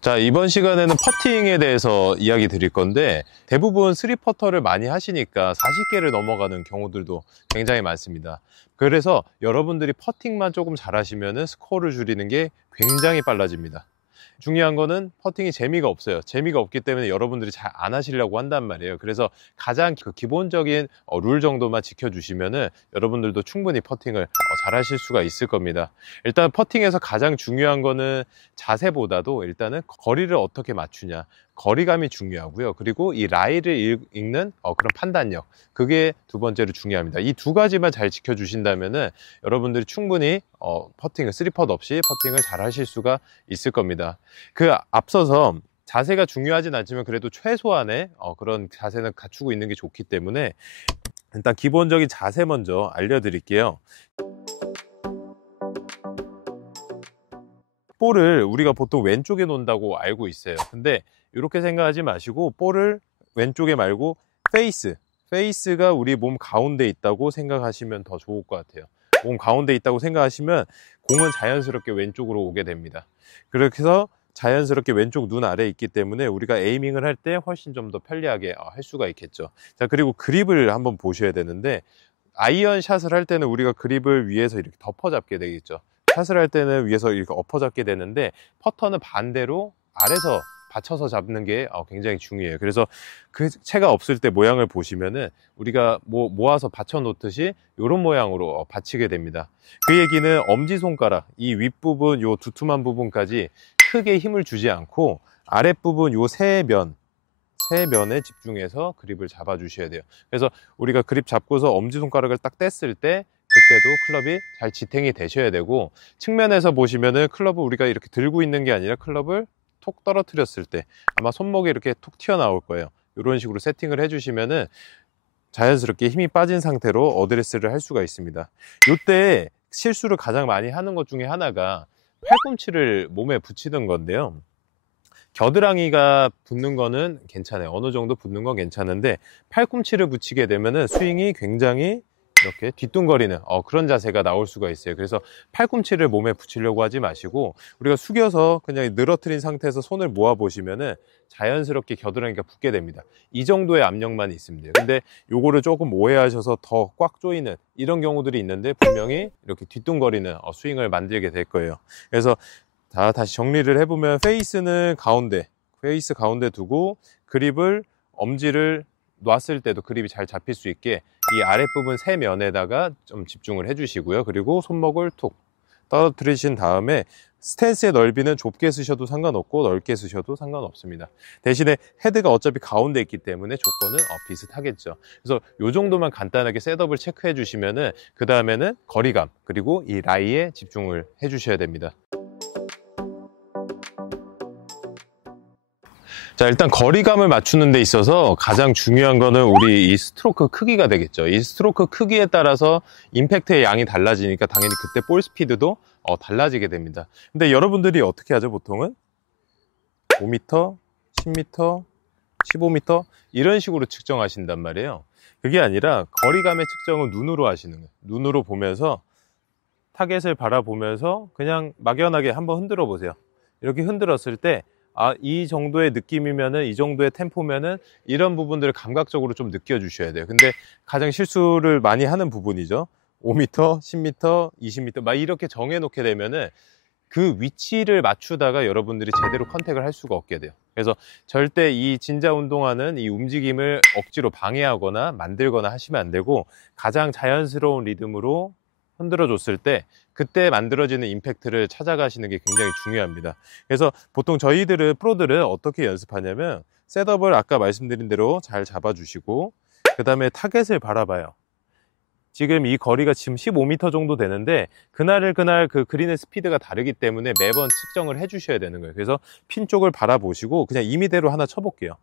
자, 이번 시간에는 퍼팅에 대해서 이야기 드릴 건데, 대부분 3퍼터를 많이 하시니까 40개를 넘어가는 경우들도 굉장히 많습니다. 그래서 여러분들이 퍼팅만 조금 잘하시면 스코어를 줄이는 게 굉장히 빨라집니다. 중요한 거는 퍼팅이 재미가 없어요. 재미가 없기 때문에 여러분들이 잘 안 하시려고 한단 말이에요. 그래서 가장 그 기본적인 룰 정도만 지켜주시면은 여러분들도 충분히 퍼팅을 잘 하실 수가 있을 겁니다. 일단 퍼팅에서 가장 중요한 거는 자세보다도 일단은 거리를 어떻게 맞추냐, 거리감이 중요하고요. 그리고 이 라이를 읽는 그런 판단력, 그게 두 번째로 중요합니다. 이 두 가지만 잘 지켜주신다면은 여러분들이 충분히 퍼팅을 3퍼트 없이 퍼팅을 잘 하실 수가 있을 겁니다. 그 앞서서 자세가 중요하진 않지만 그래도 최소한의 그런 자세는 갖추고 있는 게 좋기 때문에 일단 기본적인 자세 먼저 알려드릴게요. 볼을 우리가 보통 왼쪽에 놓는다고 알고 있어요. 근데 이렇게 생각하지 마시고 볼을 왼쪽에 말고 페이스가 우리 몸 가운데 있다고 생각하시면 더 좋을 것 같아요. 몸 가운데 있다고 생각하시면 공은 자연스럽게 왼쪽으로 오게 됩니다. 그렇게 해서 자연스럽게 왼쪽 눈 아래에 있기 때문에 우리가 에이밍을 할 때 훨씬 좀 더 편리하게 할 수가 있겠죠. 자, 그리고 그립을 한번 보셔야 되는데, 아이언 샷을 할 때는 우리가 그립을 위에서 이렇게 덮어 잡게 되겠죠. 샷을 할 때는 위에서 이렇게 엎어 잡게 되는데, 퍼터는 반대로 아래서 받쳐서 잡는 게 굉장히 중요해요. 그래서 그 채가 없을 때 모양을 보시면은 우리가 모아서 받쳐 놓듯이 이런 모양으로 받치게 됩니다. 그 얘기는 엄지손가락, 이 윗부분, 요 두툼한 부분까지 크게 힘을 주지 않고 아랫부분 요 세 면에 집중해서 그립을 잡아 주셔야 돼요. 그래서 우리가 그립 잡고서 엄지손가락을 딱 뗐을 때 그때도 클럽이 잘 지탱이 되셔야 되고, 측면에서 보시면은 클럽을 우리가 이렇게 들고 있는 게 아니라 클럽을 톡 떨어뜨렸을 때 아마 손목이 이렇게 톡 튀어나올 거예요. 이런 식으로 세팅을 해주시면은 자연스럽게 힘이 빠진 상태로 어드레스를 할 수가 있습니다. 이때 실수를 가장 많이 하는 것 중에 하나가 팔꿈치를 몸에 붙이는 건데요. 겨드랑이가 붙는 거는 괜찮아요. 어느 정도 붙는 건 괜찮은데 팔꿈치를 붙이게 되면은 스윙이 굉장히 이렇게 뒤뚱거리는 그런 자세가 나올 수가 있어요. 그래서 팔꿈치를 몸에 붙이려고 하지 마시고 우리가 숙여서 그냥 늘어뜨린 상태에서 손을 모아 보시면은 자연스럽게 겨드랑이가 붙게 됩니다. 이 정도의 압력만 있으면 돼요. 근데 요거를 조금 오해하셔서 더 꽉 조이는 이런 경우들이 있는데 분명히 이렇게 뒤뚱거리는 스윙을 만들게 될 거예요. 그래서 다시 정리를 해보면 페이스 가운데 두고 그립을 엄지를 놨을 때도 그립이 잘 잡힐 수 있게 이 아랫부분 세 면에다가 좀 집중을 해주시고요. 그리고 손목을 툭 떨어뜨리신 다음에 스탠스의 넓이는 좁게 쓰셔도 상관없고 넓게 쓰셔도 상관없습니다. 대신에 헤드가 어차피 가운데 있기 때문에 조건은 비슷하겠죠. 그래서 이 정도만 간단하게 셋업을 체크해 주시면은 그 다음에는 거리감 그리고 이 라이에 집중을 해 주셔야 됩니다. 자, 일단 거리감을 맞추는 데 있어서 가장 중요한 거는 우리 이 스트로크 크기가 되겠죠. 이 스트로크 크기에 따라서 임팩트의 양이 달라지니까 당연히 그때 볼 스피드도 달라지게 됩니다. 근데 여러분들이 어떻게 하죠? 보통은 5m, 10m, 15m 이런 식으로 측정하신단 말이에요. 그게 아니라 거리감의 측정은 눈으로 하시는 거예요. 눈으로 보면서 타겟을 바라보면서 그냥 막연하게 한번 흔들어 보세요. 이렇게 흔들었을 때 이 정도의 느낌이면은, 이 정도의 템포면은 이런 부분들을 감각적으로 좀 느껴주셔야 돼요. 근데 가장 실수를 많이 하는 부분이죠. 5m, 10m, 20m 막 이렇게 정해놓게 되면은 그 위치를 맞추다가 여러분들이 제대로 컨택을 할 수가 없게 돼요. 그래서 절대 이 진자 운동하는 이 움직임을 억지로 방해하거나 만들거나 하시면 안 되고 가장 자연스러운 리듬으로 흔들어 줬을 때 그때 만들어지는 임팩트를 찾아가시는 게 굉장히 중요합니다. 그래서 보통 프로들은 어떻게 연습하냐면 셋업을 아까 말씀드린 대로 잘 잡아주시고 그 다음에 타겟을 바라봐요. 지금 이 거리가 지금 15m 정도 되는데 그날 그 그린의 스피드가 다르기 때문에 매번 측정을 해 주셔야 되는 거예요. 그래서 핀 쪽을 바라보시고 그냥 임의대로 하나 쳐볼게요.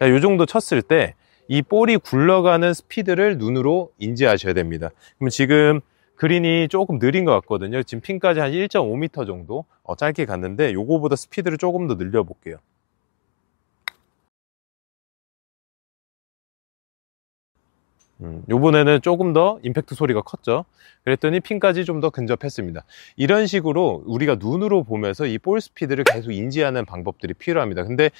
자, 이 정도 쳤을 때 이 볼이 굴러가는 스피드를 눈으로 인지하셔야 됩니다. 그럼 지금 그린이 조금 느린 것 같거든요. 지금 핀까지 한 1.5m 정도 짧게 갔는데 요거보다 스피드를 조금 더 늘려볼게요. 요번에는 조금 더 임팩트 소리가 컸죠. 그랬더니 핀까지 좀 더 근접했습니다. 이런 식으로 우리가 눈으로 보면서 이 볼 스피드를 계속 인지하는 방법들이 필요합니다. 근데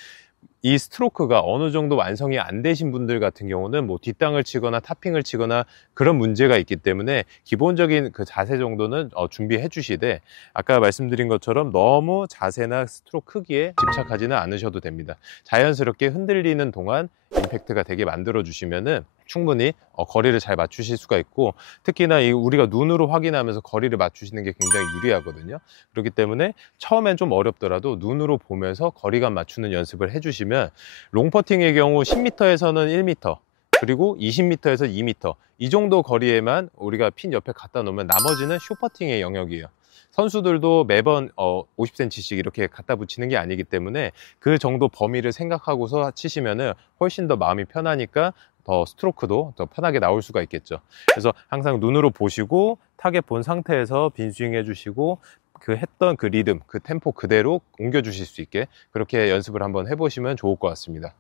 이 스트로크가 어느 정도 완성이 안 되신 분들 같은 경우는 뭐 뒷땅을 치거나 탑핑을 치거나 그런 문제가 있기 때문에 기본적인 그 자세 정도는 준비해 주시되, 아까 말씀드린 것처럼 너무 자세나 스트로크 크기에 집착하지는 않으셔도 됩니다. 자연스럽게 흔들리는 동안 임팩트가 되게 만들어 주시면은 충분히 거리를 잘 맞추실 수가 있고, 특히나 우리가 눈으로 확인하면서 거리를 맞추시는 게 굉장히 유리하거든요. 그렇기 때문에 처음엔 좀 어렵더라도 눈으로 보면서 거리감 맞추는 연습을 해주시면, 롱퍼팅의 경우 10m에서는 1m, 그리고 20m에서 2m 이 정도 거리에만 우리가 핀 옆에 갖다 놓으면 나머지는 숏퍼팅의 영역이에요. 선수들도 매번 50cm씩 이렇게 갖다 붙이는 게 아니기 때문에 그 정도 범위를 생각하고서 치시면은 훨씬 더 마음이 편하니까 더 스트로크도 더 편하게 나올 수가 있겠죠. 그래서 항상 눈으로 보시고 타겟 본 상태에서 빈스윙 해주시고, 그 했던 그 리듬, 그 템포 그대로 옮겨 주실 수 있게 그렇게 연습을 한번 해보시면 좋을 것 같습니다.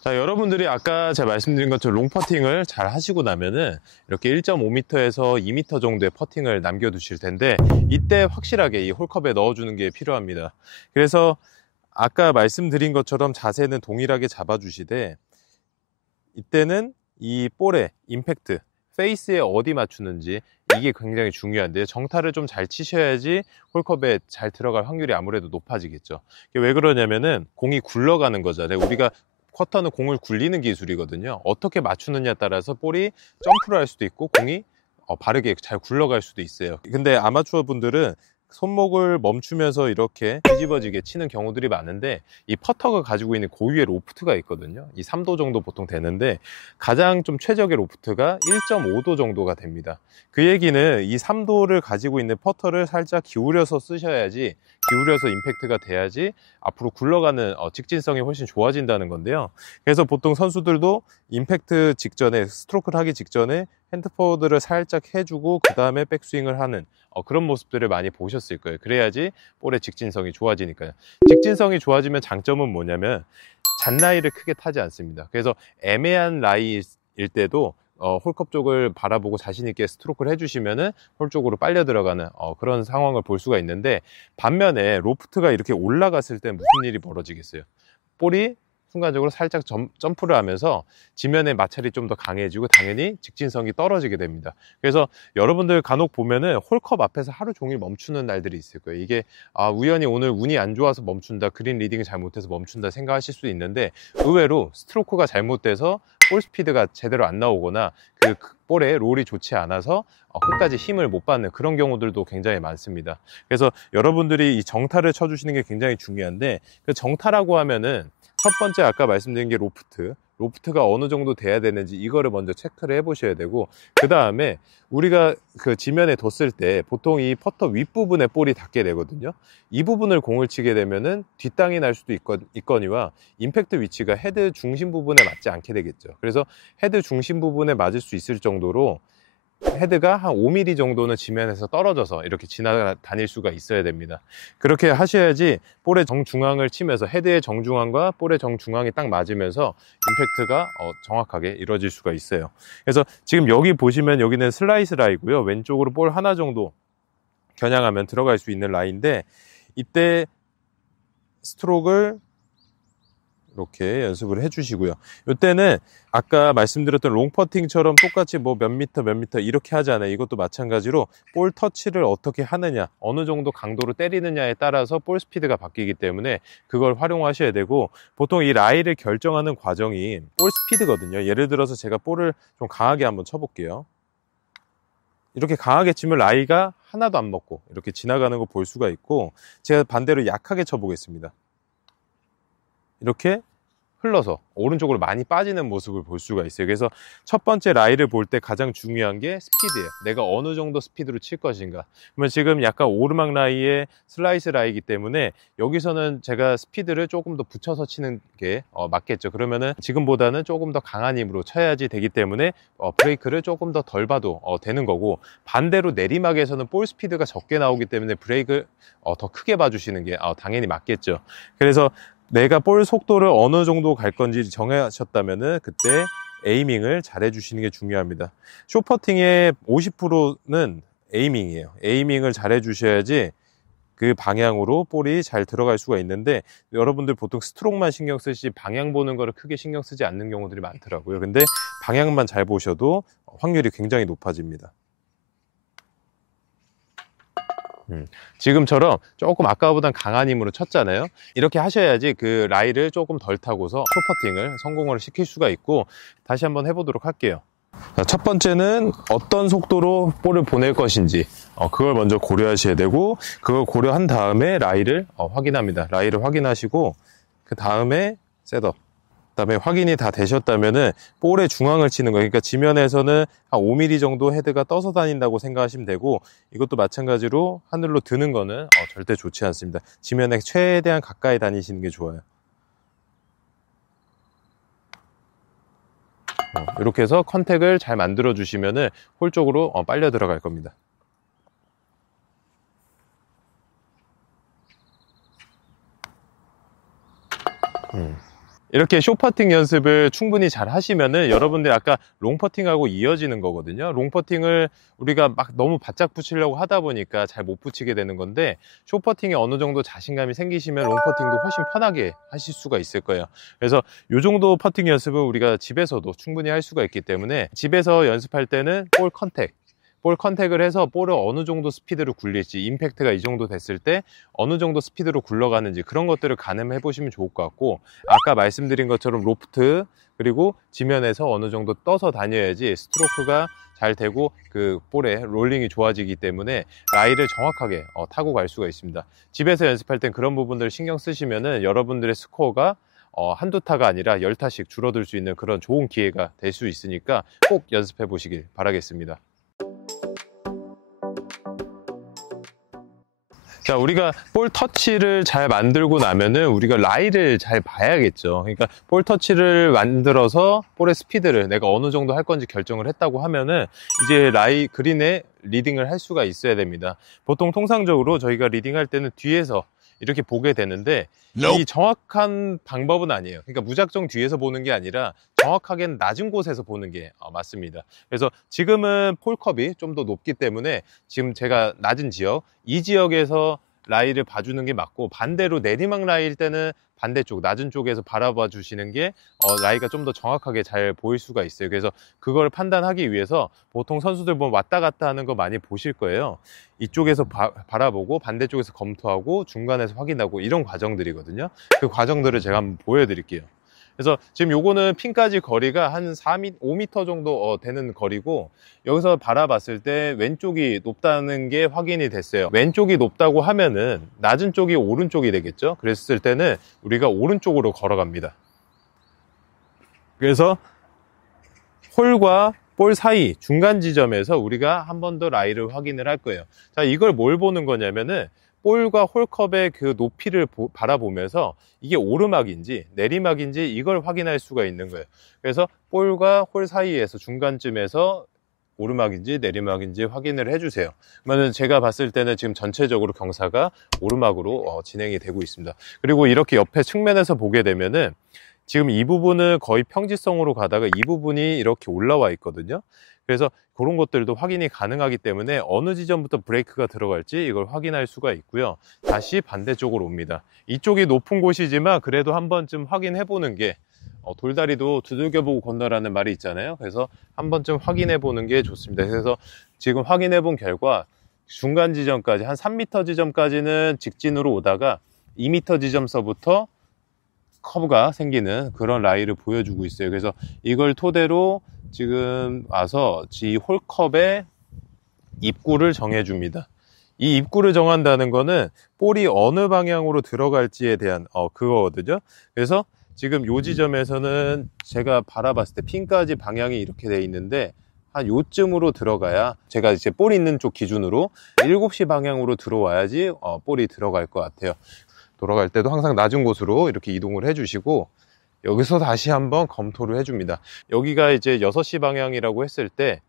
자, 여러분들이 아까 제가 말씀드린 것처럼 롱퍼팅을 잘 하시고 나면은 이렇게 1.5m에서 2m 정도의 퍼팅을 남겨두실 텐데, 이때 확실하게 이 홀컵에 넣어주는 게 필요합니다. 그래서 아까 말씀드린 것처럼 자세는 동일하게 잡아주시되, 이때는 이 볼의 임팩트, 페이스에 어디 맞추는지 이게 굉장히 중요한데요. 정타를 좀 잘 치셔야지 홀컵에 잘 들어갈 확률이 아무래도 높아지겠죠. 왜 그러냐면은 공이 굴러가는 거잖아요. 우리가 쿼터는 공을 굴리는 기술이거든요. 어떻게 맞추느냐에 따라서 볼이 점프를 할 수도 있고 공이 바르게 잘 굴러갈 수도 있어요. 근데 아마추어 분들은 손목을 멈추면서 이렇게 뒤집어지게 치는 경우들이 많은데, 이 퍼터가 가지고 있는 고유의 로프트가 있거든요. 이 3도 정도 보통 되는데 가장 좀 최적의 로프트가 1.5도 정도가 됩니다. 그 얘기는 이 3도를 가지고 있는 퍼터를 살짝 기울여서 쓰셔야지, 기울여서 임팩트가 돼야지 앞으로 굴러가는 직진성이 훨씬 좋아진다는 건데요. 그래서 보통 선수들도 임팩트 직전에, 스트로크를 하기 직전에 핸드포드를 살짝 해주고 그 다음에 백스윙을 하는 그런 모습들을 많이 보셨을 거예요. 그래야지 볼의 직진성이 좋아지니까요. 직진성이 좋아지면 장점은 뭐냐면 잣라이를 크게 타지 않습니다. 그래서 애매한 라이일 때도 홀컵 쪽을 바라보고 자신 있게 스트로크를 해주시면은 홀 쪽으로 빨려 들어가는 그런 상황을 볼 수가 있는데, 반면에 로프트가 이렇게 올라갔을 때 무슨 일이 벌어지겠어요? 볼이 순간적으로 살짝 점프를 하면서 지면의 마찰이 좀 더 강해지고 당연히 직진성이 떨어지게 됩니다. 그래서 여러분들 간혹 보면은 홀컵 앞에서 하루 종일 멈추는 날들이 있을 거예요. 이게 우연히 오늘 운이 안 좋아서 멈춘다, 그린 리딩을 잘못해서 멈춘다 생각하실 수도 있는데, 의외로 스트로크가 잘못돼서 볼 스피드가 제대로 안 나오거나 그 볼에 롤이 좋지 않아서 끝까지 힘을 못 받는 그런 경우들도 굉장히 많습니다. 그래서 여러분들이 이 정타를 쳐주시는 게 굉장히 중요한데, 그 정타라고 하면은 첫 번째 아까 말씀드린 게 로프트가 어느 정도 돼야 되는지 이거를 먼저 체크를 해 보셔야 되고, 그 다음에 우리가 그 지면에 뒀을 때 보통 이 퍼터 윗부분에 볼이 닿게 되거든요. 이 부분을 공을 치게 되면은 뒷땅이 날 수도 있거니와 임팩트 위치가 헤드 중심 부분에 맞지 않게 되겠죠. 그래서 헤드 중심 부분에 맞을 수 있을 정도로 헤드가 한 5mm 정도는 지면에서 떨어져서 이렇게 지나다닐 수가 있어야 됩니다. 그렇게 하셔야지 볼의 정중앙을 치면서 헤드의 정중앙과 볼의 정중앙이 딱 맞으면서 임팩트가 정확하게 이루어질 수가 있어요. 그래서 지금 여기 보시면 여기는 슬라이스 라이고요. 왼쪽으로 볼 하나 정도 겨냥하면 들어갈 수 있는 라인인데, 이때 스트로크를 이렇게 연습을 해주시고요. 이때는 아까 말씀드렸던 롱퍼팅처럼 똑같이 뭐 몇 미터 이렇게 하잖아요. 이것도 마찬가지로 볼 터치를 어떻게 하느냐, 어느 정도 강도로 때리느냐에 따라서 볼 스피드가 바뀌기 때문에 그걸 활용하셔야 되고, 보통 이 라이를 결정하는 과정이 볼 스피드거든요. 예를 들어서 제가 볼을 좀 강하게 한번 쳐볼게요. 이렇게 강하게 치면 라이가 하나도 안 먹고 이렇게 지나가는 거 볼 수가 있고, 제가 반대로 약하게 쳐보겠습니다. 이렇게 흘러서 오른쪽으로 많이 빠지는 모습을 볼 수가 있어요. 그래서 첫 번째 라이를 볼 때 가장 중요한 게 스피드예요. 내가 어느 정도 스피드로 칠 것인가. 그러면 지금 약간 오르막 라이의 슬라이스 라이이기 때문에 여기서는 제가 스피드를 조금 더 붙여서 치는 게 맞겠죠. 그러면은 지금보다는 조금 더 강한 힘으로 쳐야지 되기 때문에 브레이크를 조금 더 덜 봐도 되는 거고, 반대로 내리막에서는 볼 스피드가 적게 나오기 때문에 브레이크를 더 크게 봐주시는 게 당연히 맞겠죠. 그래서 내가 볼 속도를 어느 정도 갈 건지 정하셨다면은 그때 에이밍을 잘 해주시는 게 중요합니다. 숏퍼팅의 50%는 에이밍이에요. 에이밍을 잘 해주셔야지 그 방향으로 볼이 잘 들어갈 수가 있는데, 여러분들 보통 스트로크만 신경 쓰시 방향 보는 거를 크게 신경 쓰지 않는 경우들이 많더라고요. 근데 방향만 잘 보셔도 확률이 굉장히 높아집니다. 지금처럼 조금 아까보단 강한 힘으로 쳤잖아요. 이렇게 하셔야지 그 라이를 조금 덜 타고서 숏퍼팅을 성공을 시킬 수가 있고, 다시 한번 해보도록 할게요. 첫 번째는 어떤 속도로 볼을 보낼 것인지 그걸 먼저 고려하셔야 되고, 그걸 고려한 다음에 라이를 확인합니다. 라이를 확인하시고 그 다음에 셋업, 그 다음에 확인이 다 되셨다면은 볼의 중앙을 치는 거예요. 그러니까 지면에서는 한 5mm 정도 헤드가 떠서 다닌다고 생각하시면 되고, 이것도 마찬가지로 하늘로 드는 거는 절대 좋지 않습니다. 지면에 최대한 가까이 다니시는 게 좋아요. 이렇게 해서 컨택을 잘 만들어 주시면은 홀 쪽으로 빨려 들어갈 겁니다. 이렇게 숏퍼팅 연습을 충분히 잘 하시면은 여러분들 아까 롱퍼팅하고 이어지는 거거든요. 롱퍼팅을 우리가 막 너무 바짝 붙이려고 하다 보니까 잘 못 붙이게 되는 건데, 숏퍼팅에 어느 정도 자신감이 생기시면 롱퍼팅도 훨씬 편하게 하실 수가 있을 거예요. 그래서 이 정도 퍼팅 연습은 우리가 집에서도 충분히 할 수가 있기 때문에, 집에서 연습할 때는 볼 컨택을 해서 볼을 어느 정도 스피드로 굴릴지, 임팩트가 이 정도 됐을 때 어느 정도 스피드로 굴러가는지, 그런 것들을 가늠해 보시면 좋을 것 같고, 아까 말씀드린 것처럼 로프트 그리고 지면에서 어느 정도 떠서 다녀야지 스트로크가 잘 되고 그 볼의 롤링이 좋아지기 때문에 라이를 정확하게 타고 갈 수가 있습니다. 집에서 연습할 땐 그런 부분들을 신경 쓰시면은 여러분들의 스코어가 한두 타가 아니라 10타씩 줄어들 수 있는 그런 좋은 기회가 될 수 있으니까 꼭 연습해 보시길 바라겠습니다. 자, 우리가 볼 터치를 잘 만들고 나면은 우리가 라이를 잘 봐야겠죠. 그러니까 볼 터치를 만들어서 볼의 스피드를 내가 어느 정도 할 건지 결정을 했다고 하면은 이제 라이 그린에 리딩을 할 수가 있어야 됩니다. 보통 통상적으로 저희가 리딩할 때는 뒤에서 이렇게 보게 되는데, 이 정확한 방법은 아니에요. 그러니까 무작정 뒤에서 보는 게 아니라 정확하게는 낮은 곳에서 보는 게 맞습니다. 그래서 지금은 폴컵이 좀 더 높기 때문에 지금 제가 낮은 지역, 이 지역에서 라이를 봐주는 게 맞고, 반대로 내리막 라이일 때는 반대쪽 낮은 쪽에서 바라봐 주시는 게 라이가 좀 더 정확하게 잘 보일 수가 있어요. 그래서 그걸 판단하기 위해서 보통 선수들 보면 왔다 갔다 하는 거 많이 보실 거예요. 이쪽에서 바라보고 반대쪽에서 검토하고 중간에서 확인하고, 이런 과정들이거든요. 그 과정들을 제가 한번 보여드릴게요. 그래서 지금 요거는 핀까지 거리가 한 5m 정도 되는 거리고, 여기서 바라봤을 때 왼쪽이 높다는 게 확인이 됐어요. 왼쪽이 높다고 하면은 낮은 쪽이 오른쪽이 되겠죠. 그랬을 때는 우리가 오른쪽으로 걸어갑니다. 그래서 홀과 볼 사이 중간 지점에서 우리가 한 번 더 라이를 확인을 할 거예요. 자, 이걸 뭘 보는 거냐면은 볼과 홀컵의 그 높이를 바라보면서 이게 오르막인지 내리막인지 이걸 확인할 수가 있는 거예요. 그래서 볼과 홀 사이에서 중간쯤에서 오르막인지 내리막인지 확인을 해주세요. 그러면 제가 봤을 때는 지금 전체적으로 경사가 오르막으로 진행이 되고 있습니다. 그리고 이렇게 옆에 측면에서 보게 되면은 지금 이 부분은 거의 평지성으로 가다가 이 부분이 이렇게 올라와 있거든요. 그래서 그런 것들도 확인이 가능하기 때문에 어느 지점부터 브레이크가 들어갈지 이걸 확인할 수가 있고요. 다시 반대쪽으로 옵니다. 이쪽이 높은 곳이지만 그래도 한 번쯤 확인해 보는 게, 돌다리도 두들겨 보고 건너라는 말이 있잖아요. 그래서 한 번쯤 확인해 보는 게 좋습니다. 그래서 지금 확인해 본 결과 중간 지점까지 한 3m 지점까지는 직진으로 오다가 2m 지점서부터 커브가 생기는 그런 라이를 보여주고 있어요. 그래서 이걸 토대로 지금 와서 이 홀컵의 입구를 정해줍니다. 이 입구를 정한다는 거는 볼이 어느 방향으로 들어갈지에 대한 그거거든요. 그래서 지금 요 지점에서는 제가 바라봤을 때 핀까지 방향이 이렇게 돼 있는데, 한 요쯤으로 들어가야, 제가 이제 볼 있는 쪽 기준으로 7시 방향으로 들어와야지 볼이 들어갈 것 같아요. 돌아갈 때도 항상 낮은 곳으로 이렇게 이동을 해주시고, 여기서 다시 한번 검토를 해줍니다. 여기가 이제 6시 방향이라고 했을 때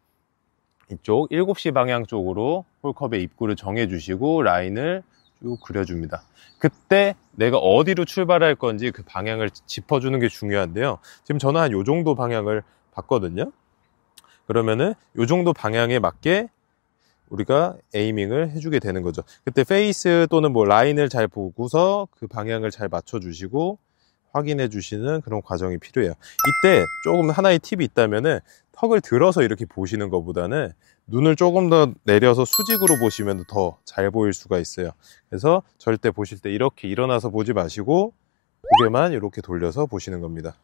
이쪽 7시 방향 쪽으로 홀컵의 입구를 정해 주시고 라인을 쭉 그려줍니다. 그때 내가 어디로 출발할 건지 그 방향을 짚어주는 게 중요한데요. 지금 저는 한 요 정도 방향을 봤거든요. 그러면은 요 정도 방향에 맞게 우리가 에이밍을 해주게 되는 거죠. 그때 페이스 또는 뭐 라인을 잘 보고서 그 방향을 잘 맞춰주시고 확인해 주시는 그런 과정이 필요해요. 이때 조금 하나의 팁이 있다면은 턱을 들어서 이렇게 보시는 것보다는 눈을 조금 더 내려서 수직으로 보시면 더 잘 보일 수가 있어요. 그래서 절대 보실 때 이렇게 일어나서 보지 마시고 고개만 이렇게 돌려서 보시는 겁니다.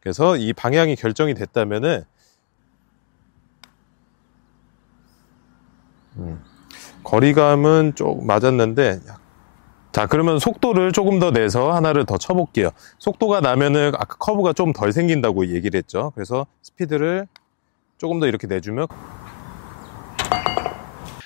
그래서 이 방향이 결정이 됐다면은 거리감은 좀 맞았는데, 자, 그러면 속도를 조금 더 내서 하나를 더 쳐볼게요. 속도가 나면은 아까 커브가 좀 덜 생긴다고 얘기를 했죠. 그래서 스피드를 조금 더 이렇게 내주면,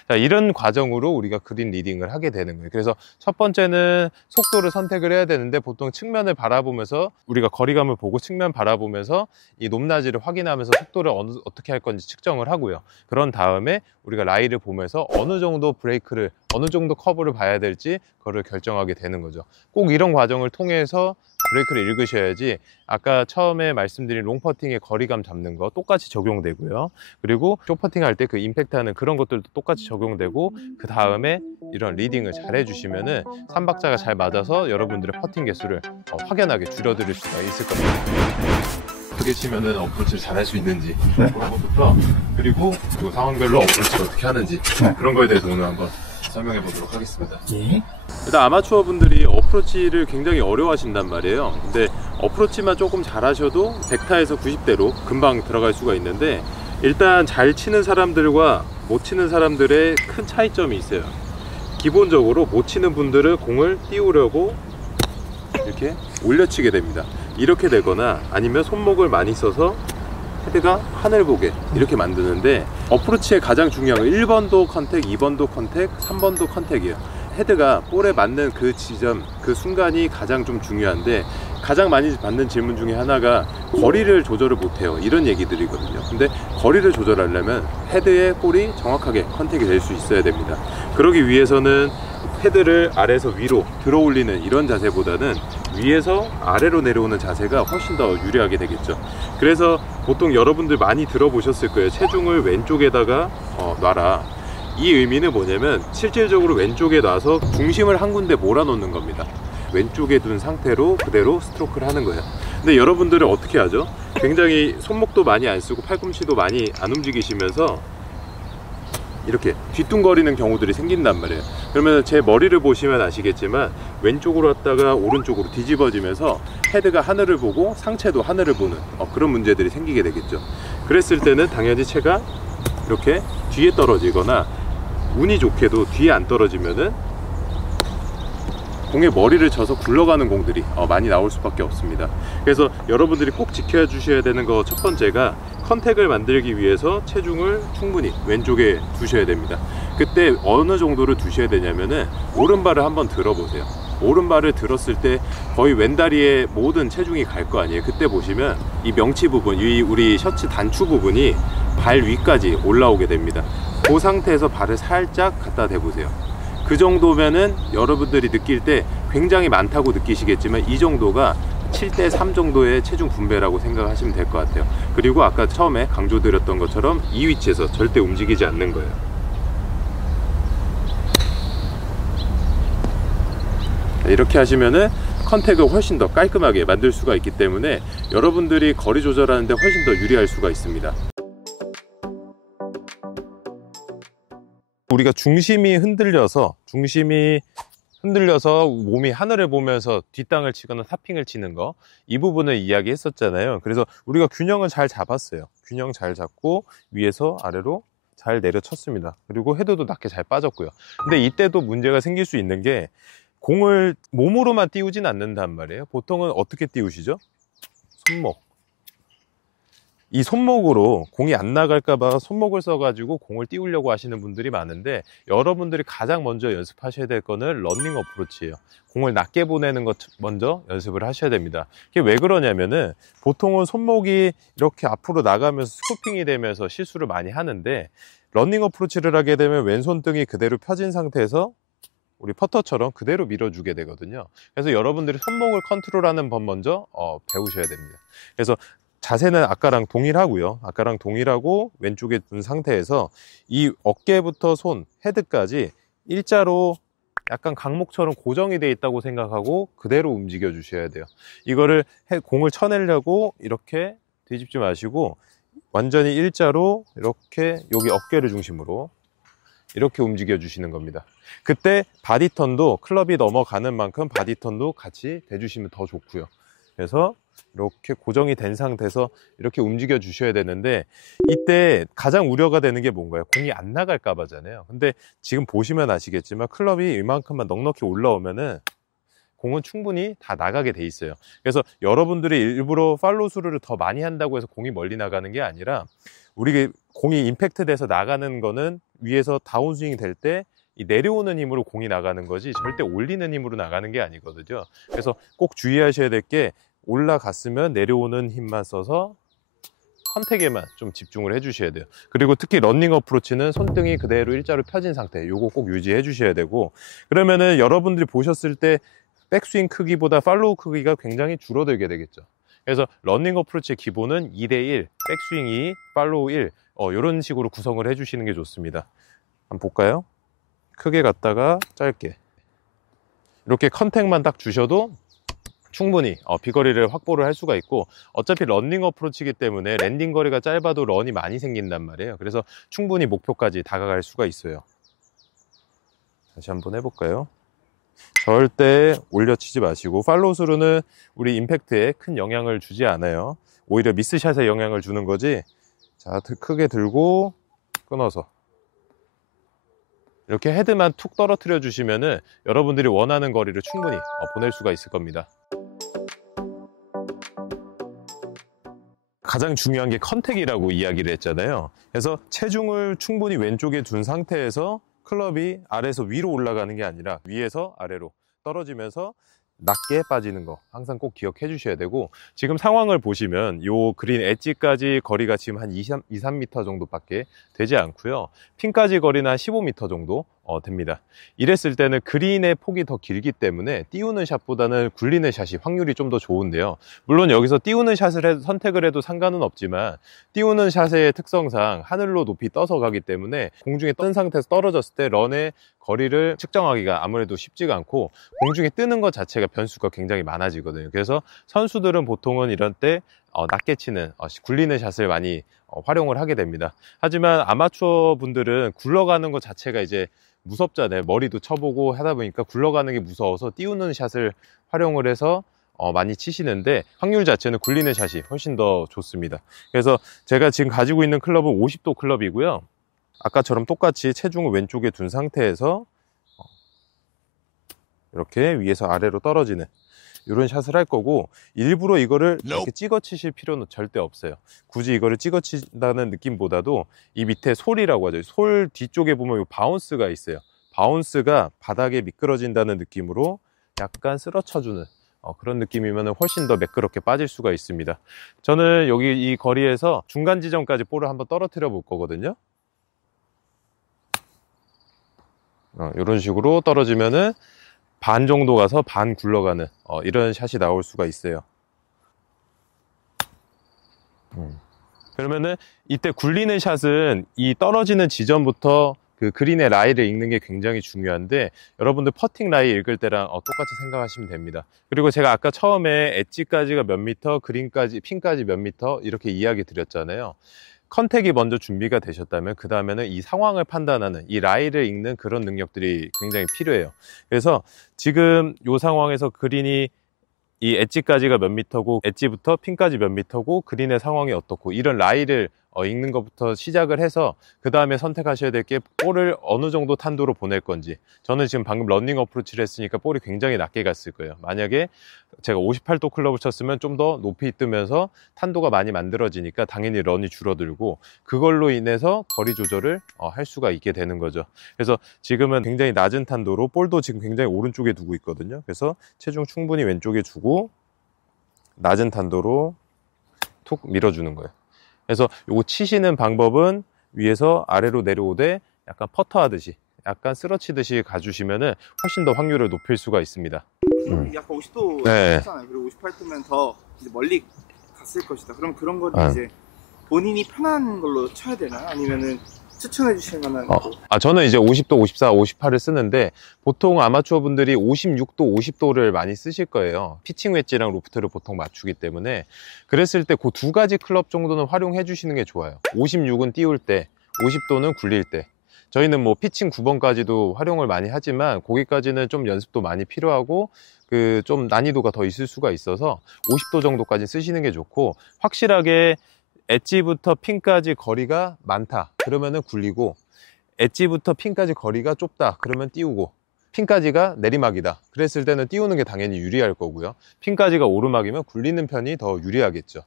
자, 이런 과정으로 우리가 그린 리딩을 하게 되는 거예요. 그래서 첫 번째는 속도를 선택을 해야 되는데, 보통 측면을 바라보면서 우리가 거리감을 보고 측면 바라보면서 이 높낮이를 확인하면서 속도를 어떻게 할 건지 측정을 하고요. 그런 다음에 우리가 라이를 보면서 어느 정도 브레이크를, 어느 정도 커브를 봐야 될지 그거를 결정하게 되는 거죠. 꼭 이런 과정을 통해서 브레이크를 읽으셔야지 아까 처음에 말씀드린 롱퍼팅의 거리감 잡는 거 똑같이 적용되고요. 그리고 숏퍼팅 할 때 그 임팩트하는 그런 것들도 똑같이 적용되고, 그 다음에 이런 리딩을 잘 해주시면은 3박자가 잘 맞아서 여러분들의 퍼팅 개수를 확연하게 줄여드릴 수가 있을 겁니다. 어떻게 치면은 어프로치를 잘 할 수 있는지 그런 것부터, 그리고 그 상황별로 어프로치를 어떻게 하는지 그런 거에 대해서 오늘 한번 설명해 보도록 하겠습니다. 일단 아마추어 분들이 어프로치를 굉장히 어려워하신단 말이에요. 근데 어프로치만 조금 잘하셔도 100타에서 90대로 금방 들어갈 수가 있는데, 일단 잘 치는 사람들과 못 치는 사람들의 큰 차이점이 있어요. 기본적으로 못 치는 분들은 공을 띄우려고 이렇게 올려치게 됩니다. 이렇게 되거나 아니면 손목을 많이 써서 헤드가 하늘 보게 이렇게 만드는데, 어프로치의 가장 중요한 건 1번도 컨택, 2번도 컨택, 3번도 컨택이에요. 헤드가 볼에 맞는 그 지점, 그 순간이 가장 좀 중요한데, 가장 많이 받는 질문 중에 하나가 거리를 조절을 못해요, 이런 얘기들이거든요. 근데 거리를 조절하려면 헤드의 볼이 정확하게 컨택이 될 수 있어야 됩니다. 그러기 위해서는 헤드를 아래에서 위로 들어 올리는 이런 자세보다는 위에서 아래로 내려오는 자세가 훨씬 더 유리하게 되겠죠. 그래서 보통 여러분들 많이 들어보셨을 거예요. 체중을 왼쪽에다가 놔라. 이 의미는 뭐냐면 실질적으로 왼쪽에 놔서 중심을 한 군데 몰아놓는 겁니다. 왼쪽에 둔 상태로 그대로 스트로크를 하는 거예요. 근데 여러분들은 어떻게 하죠? 굉장히 손목도 많이 안 쓰고 팔꿈치도 많이 안 움직이시면서 이렇게 뒤뚱거리는 경우들이 생긴단 말이에요. 그러면 제 머리를 보시면 아시겠지만 왼쪽으로 왔다가 오른쪽으로 뒤집어지면서 헤드가 하늘을 보고 상체도 하늘을 보는 그런 문제들이 생기게 되겠죠. 그랬을 때는 당연히 채가 이렇게 뒤에 떨어지거나, 운이 좋게도 뒤에 안 떨어지면은 공에 머리를 져서 굴러가는 공들이 많이 나올 수밖에 없습니다. 그래서 여러분들이 꼭 지켜야 주셔야 되는 거 첫 번째가, 컨택을 만들기 위해서 체중을 충분히 왼쪽에 두셔야 됩니다. 그때 어느 정도를 두셔야 되냐면은 오른발을 한번 들어보세요. 오른발을 들었을 때 거의 왼다리에 모든 체중이 갈 거 아니에요. 그때 보시면 이 명치 부분, 이 우리 셔츠 단추 부분이 발 위까지 올라오게 됩니다. 그 상태에서 발을 살짝 갖다 대보세요. 그 정도면은 여러분들이 느낄 때 굉장히 많다고 느끼시겠지만, 이 정도가 7대3 정도의 체중 분배라고 생각하시면 될 것 같아요. 그리고 아까 처음에 강조드렸던 것처럼 이 위치에서 절대 움직이지 않는 거예요. 이렇게 하시면은 컨택을 훨씬 더 깔끔하게 만들 수가 있기 때문에 여러분들이 거리 조절하는데 훨씬 더 유리할 수가 있습니다. 우리가 중심이 흔들려서 몸이 하늘을 보면서 뒷땅을 치거나 탑핑을 치는 거, 이 부분을 이야기했었잖아요. 그래서 우리가 균형을 잘 잡았어요. 균형 잘 잡고 위에서 아래로 잘 내려쳤습니다. 그리고 헤드도 낮게 잘 빠졌고요. 근데 이때도 문제가 생길 수 있는 게, 공을 몸으로만 띄우진 않는단 말이에요. 보통은 어떻게 띄우시죠? 손목. 이 손목으로 공이 안 나갈까봐 손목을 써가지고 공을 띄우려고 하시는 분들이 많은데, 여러분들이 가장 먼저 연습하셔야 될 거는 러닝 어프로치예요. 공을 낮게 보내는 것 먼저 연습을 하셔야 됩니다. 이게 왜 그러냐면은, 보통은 손목이 이렇게 앞으로 나가면서 스쿠핑이 되면서 실수를 많이 하는데, 러닝 어프로치를 하게 되면 왼손등이 그대로 펴진 상태에서 우리 퍼터처럼 그대로 밀어주게 되거든요. 그래서 여러분들이 손목을 컨트롤하는 법 먼저 배우셔야 됩니다. 그래서 자세는 아까랑 동일하고요. 아까랑 동일하고 왼쪽에 둔 상태에서 이 어깨부터 손, 헤드까지 일자로 약간 강목처럼 고정이 되어 있다고 생각하고 그대로 움직여 주셔야 돼요. 이거를 공을 쳐내려고 이렇게 뒤집지 마시고 완전히 일자로 이렇게 여기 어깨를 중심으로 이렇게 움직여 주시는 겁니다. 그때 바디턴도 클럽이 넘어가는 만큼 바디턴도 같이 대주시면 더 좋고요. 그래서 이렇게 고정이 된 상태에서 이렇게 움직여 주셔야 되는데, 이때 가장 우려가 되는 게 뭔가요? 공이 안 나갈까 봐잖아요. 근데 지금 보시면 아시겠지만 클럽이 이만큼만 넉넉히 올라오면은 공은 충분히 다 나가게 돼 있어요. 그래서 여러분들이 일부러 팔로우 스루를 더 많이 한다고 해서 공이 멀리 나가는 게 아니라, 우리 공이 임팩트 돼서 나가는 거는 위에서 다운스윙 될 때 이 내려오는 힘으로 공이 나가는 거지 절대 올리는 힘으로 나가는 게 아니거든요. 그래서 꼭 주의하셔야 될 게, 올라갔으면 내려오는 힘만 써서 컨택에만 좀 집중을 해 주셔야 돼요. 그리고 특히 러닝 어프로치는 손등이 그대로 일자로 펴진 상태, 요거 꼭 유지해 주셔야 되고, 그러면은 여러분들이 보셨을 때 백스윙 크기보다 팔로우 크기가 굉장히 줄어들게 되겠죠. 그래서 러닝 어프로치의 기본은 2대1, 백스윙 2, 팔로우 1, 이런 식으로 구성을 해 주시는 게 좋습니다. 한번 볼까요? 크게 갔다가 짧게 이렇게 컨택만 딱 주셔도 충분히 비거리를 확보를 할 수가 있고, 어차피 러닝 어프로치이기 때문에 랜딩 거리가 짧아도 런이 많이 생긴단 말이에요. 그래서 충분히 목표까지 다가갈 수가 있어요. 다시 한번 해볼까요? 절대 올려치지 마시고, 팔로우 스루는 우리 임팩트에 큰 영향을 주지 않아요. 오히려 미스샷에 영향을 주는 거지. 자, 크게 들고 끊어서 이렇게 헤드만 툭 떨어뜨려 주시면은 여러분들이 원하는 거리를 충분히 보낼 수가 있을 겁니다. 가장 중요한 게 컨택이라고 이야기를 했잖아요. 그래서 체중을 충분히 왼쪽에 둔 상태에서 클럽이 아래에서 위로 올라가는 게 아니라 위에서 아래로 떨어지면서 낮게 빠지는 거 항상 꼭 기억해 주셔야 되고, 지금 상황을 보시면 요 그린 엣지까지 거리가 지금 한 2-3m 정도밖에 되지 않고요. 핀까지 거리는 한 15m 정도 됩니다. 이랬을 때는 그린의 폭이 더 길기 때문에 띄우는 샷보다는 굴리는 샷이 확률이 좀 더 좋은데요. 물론 여기서 띄우는 샷을 선택을 해도 상관은 없지만, 띄우는 샷의 특성상 하늘로 높이 떠서 가기 때문에 공중에 뜬 상태에서 떨어졌을 때 런의 거리를 측정하기가 아무래도 쉽지가 않고, 공중에 뜨는 것 자체가 변수가 굉장히 많아지거든요. 그래서 선수들은 보통은 이런 때 낮게 치는 굴리는 샷을 많이 활용을 하게 됩니다. 하지만 아마추어 분들은 굴러가는 것 자체가 이제 무섭잖아요. 머리도 쳐보고 하다 보니까 굴러가는 게 무서워서 띄우는 샷을 활용을 해서 많이 치시는데, 확률 자체는 굴리는 샷이 훨씬 더 좋습니다. 그래서 제가 지금 가지고 있는 클럽은 50도 클럽이고요. 아까처럼 똑같이 체중을 왼쪽에 둔 상태에서 이렇게 위에서 아래로 떨어지는 이런 샷을 할 거고, 일부러 이거를 이렇게 찍어 치실 필요는 절대 없어요. 굳이 이거를 찍어 친다는 느낌보다도 이 밑에 솔이라고 하죠. 솔 뒤쪽에 보면 이 바운스가 있어요. 바운스가 바닥에 미끄러진다는 느낌으로 약간 쓰러쳐주는 그런 느낌이면 훨씬 더 매끄럽게 빠질 수가 있습니다. 저는 여기 이 거리에서 중간 지점까지 볼을 한번 떨어뜨려 볼 거거든요. 이런 식으로 떨어지면은 반 정도 가서 반 굴러가는 이런 샷이 나올 수가 있어요. 그러면은 이때 굴리는 샷은 이 떨어지는 지점부터 그 그린의 라이를 읽는 게 굉장히 중요한데, 여러분들 퍼팅 라이 읽을 때랑 똑같이 생각하시면 됩니다. 그리고 제가 아까 처음에 엣지까지가 몇 미터, 그린까지, 핀까지 몇 미터 이렇게 이야기 드렸잖아요. 컨택이 먼저 준비가 되셨다면 그 다음에는 이 상황을 판단하는, 이 라이를 읽는 그런 능력들이 굉장히 필요해요. 그래서 지금 이 상황에서 그린이 이 엣지까지가 몇 미터고, 엣지부터 핀까지 몇 미터고, 그린의 상황이 어떻고, 이런 라이를 읽는 것부터 시작을 해서 그 다음에 선택하셔야 될 게 볼을 어느 정도 탄도로 보낼 건지. 저는 지금 방금 러닝 어프로치를 했으니까 볼이 굉장히 낮게 갔을 거예요. 만약에 제가 58도 클럽을 쳤으면 좀 더 높이 뜨면서 탄도가 많이 만들어지니까 당연히 런이 줄어들고, 그걸로 인해서 거리 조절을 할 수가 있게 되는 거죠. 그래서 지금은 굉장히 낮은 탄도로, 볼도 지금 굉장히 오른쪽에 두고 있거든요. 그래서 체중 충분히 왼쪽에 주고 낮은 탄도로 툭 밀어주는 거예요. 그래서 요거 치시는 방법은 위에서 아래로 내려오되 약간 퍼터 하듯이 약간 쓰러치듯이 가주시면은 훨씬 더 확률을 높일 수가 있습니다. 약간 50도 네. 했잖아요. 그리고 58도면 더 이제 멀리 갔을 것이다. 그럼 그런 거는 이제 본인이 편한 걸로 쳐야 되나요? 아니면은 추천해 주실 만한 저는 이제 50도, 54, 58을 쓰는데 보통 아마추어 분들이 56도, 50도를 많이 쓰실 거예요. 피칭 웨지랑 로프트를 보통 맞추기 때문에. 그랬을 때 그 두 가지 클럽 정도는 활용해 주시는 게 좋아요. 56은 띄울 때, 50도는 굴릴 때. 저희는 뭐 피칭 9번까지도 활용을 많이 하지만 거기까지는 좀 연습도 많이 필요하고 그 좀 난이도가 더 있을 수가 있어서 50도 정도까지 쓰시는 게 좋고, 확실하게 엣지부터 핀까지 거리가 많다 그러면은 굴리고, 엣지부터 핀까지 거리가 좁다 그러면 띄우고, 핀까지가 내리막이다 그랬을 때는 띄우는 게 당연히 유리할 거고요. 핀까지가 오르막이면 굴리는 편이 더 유리하겠죠.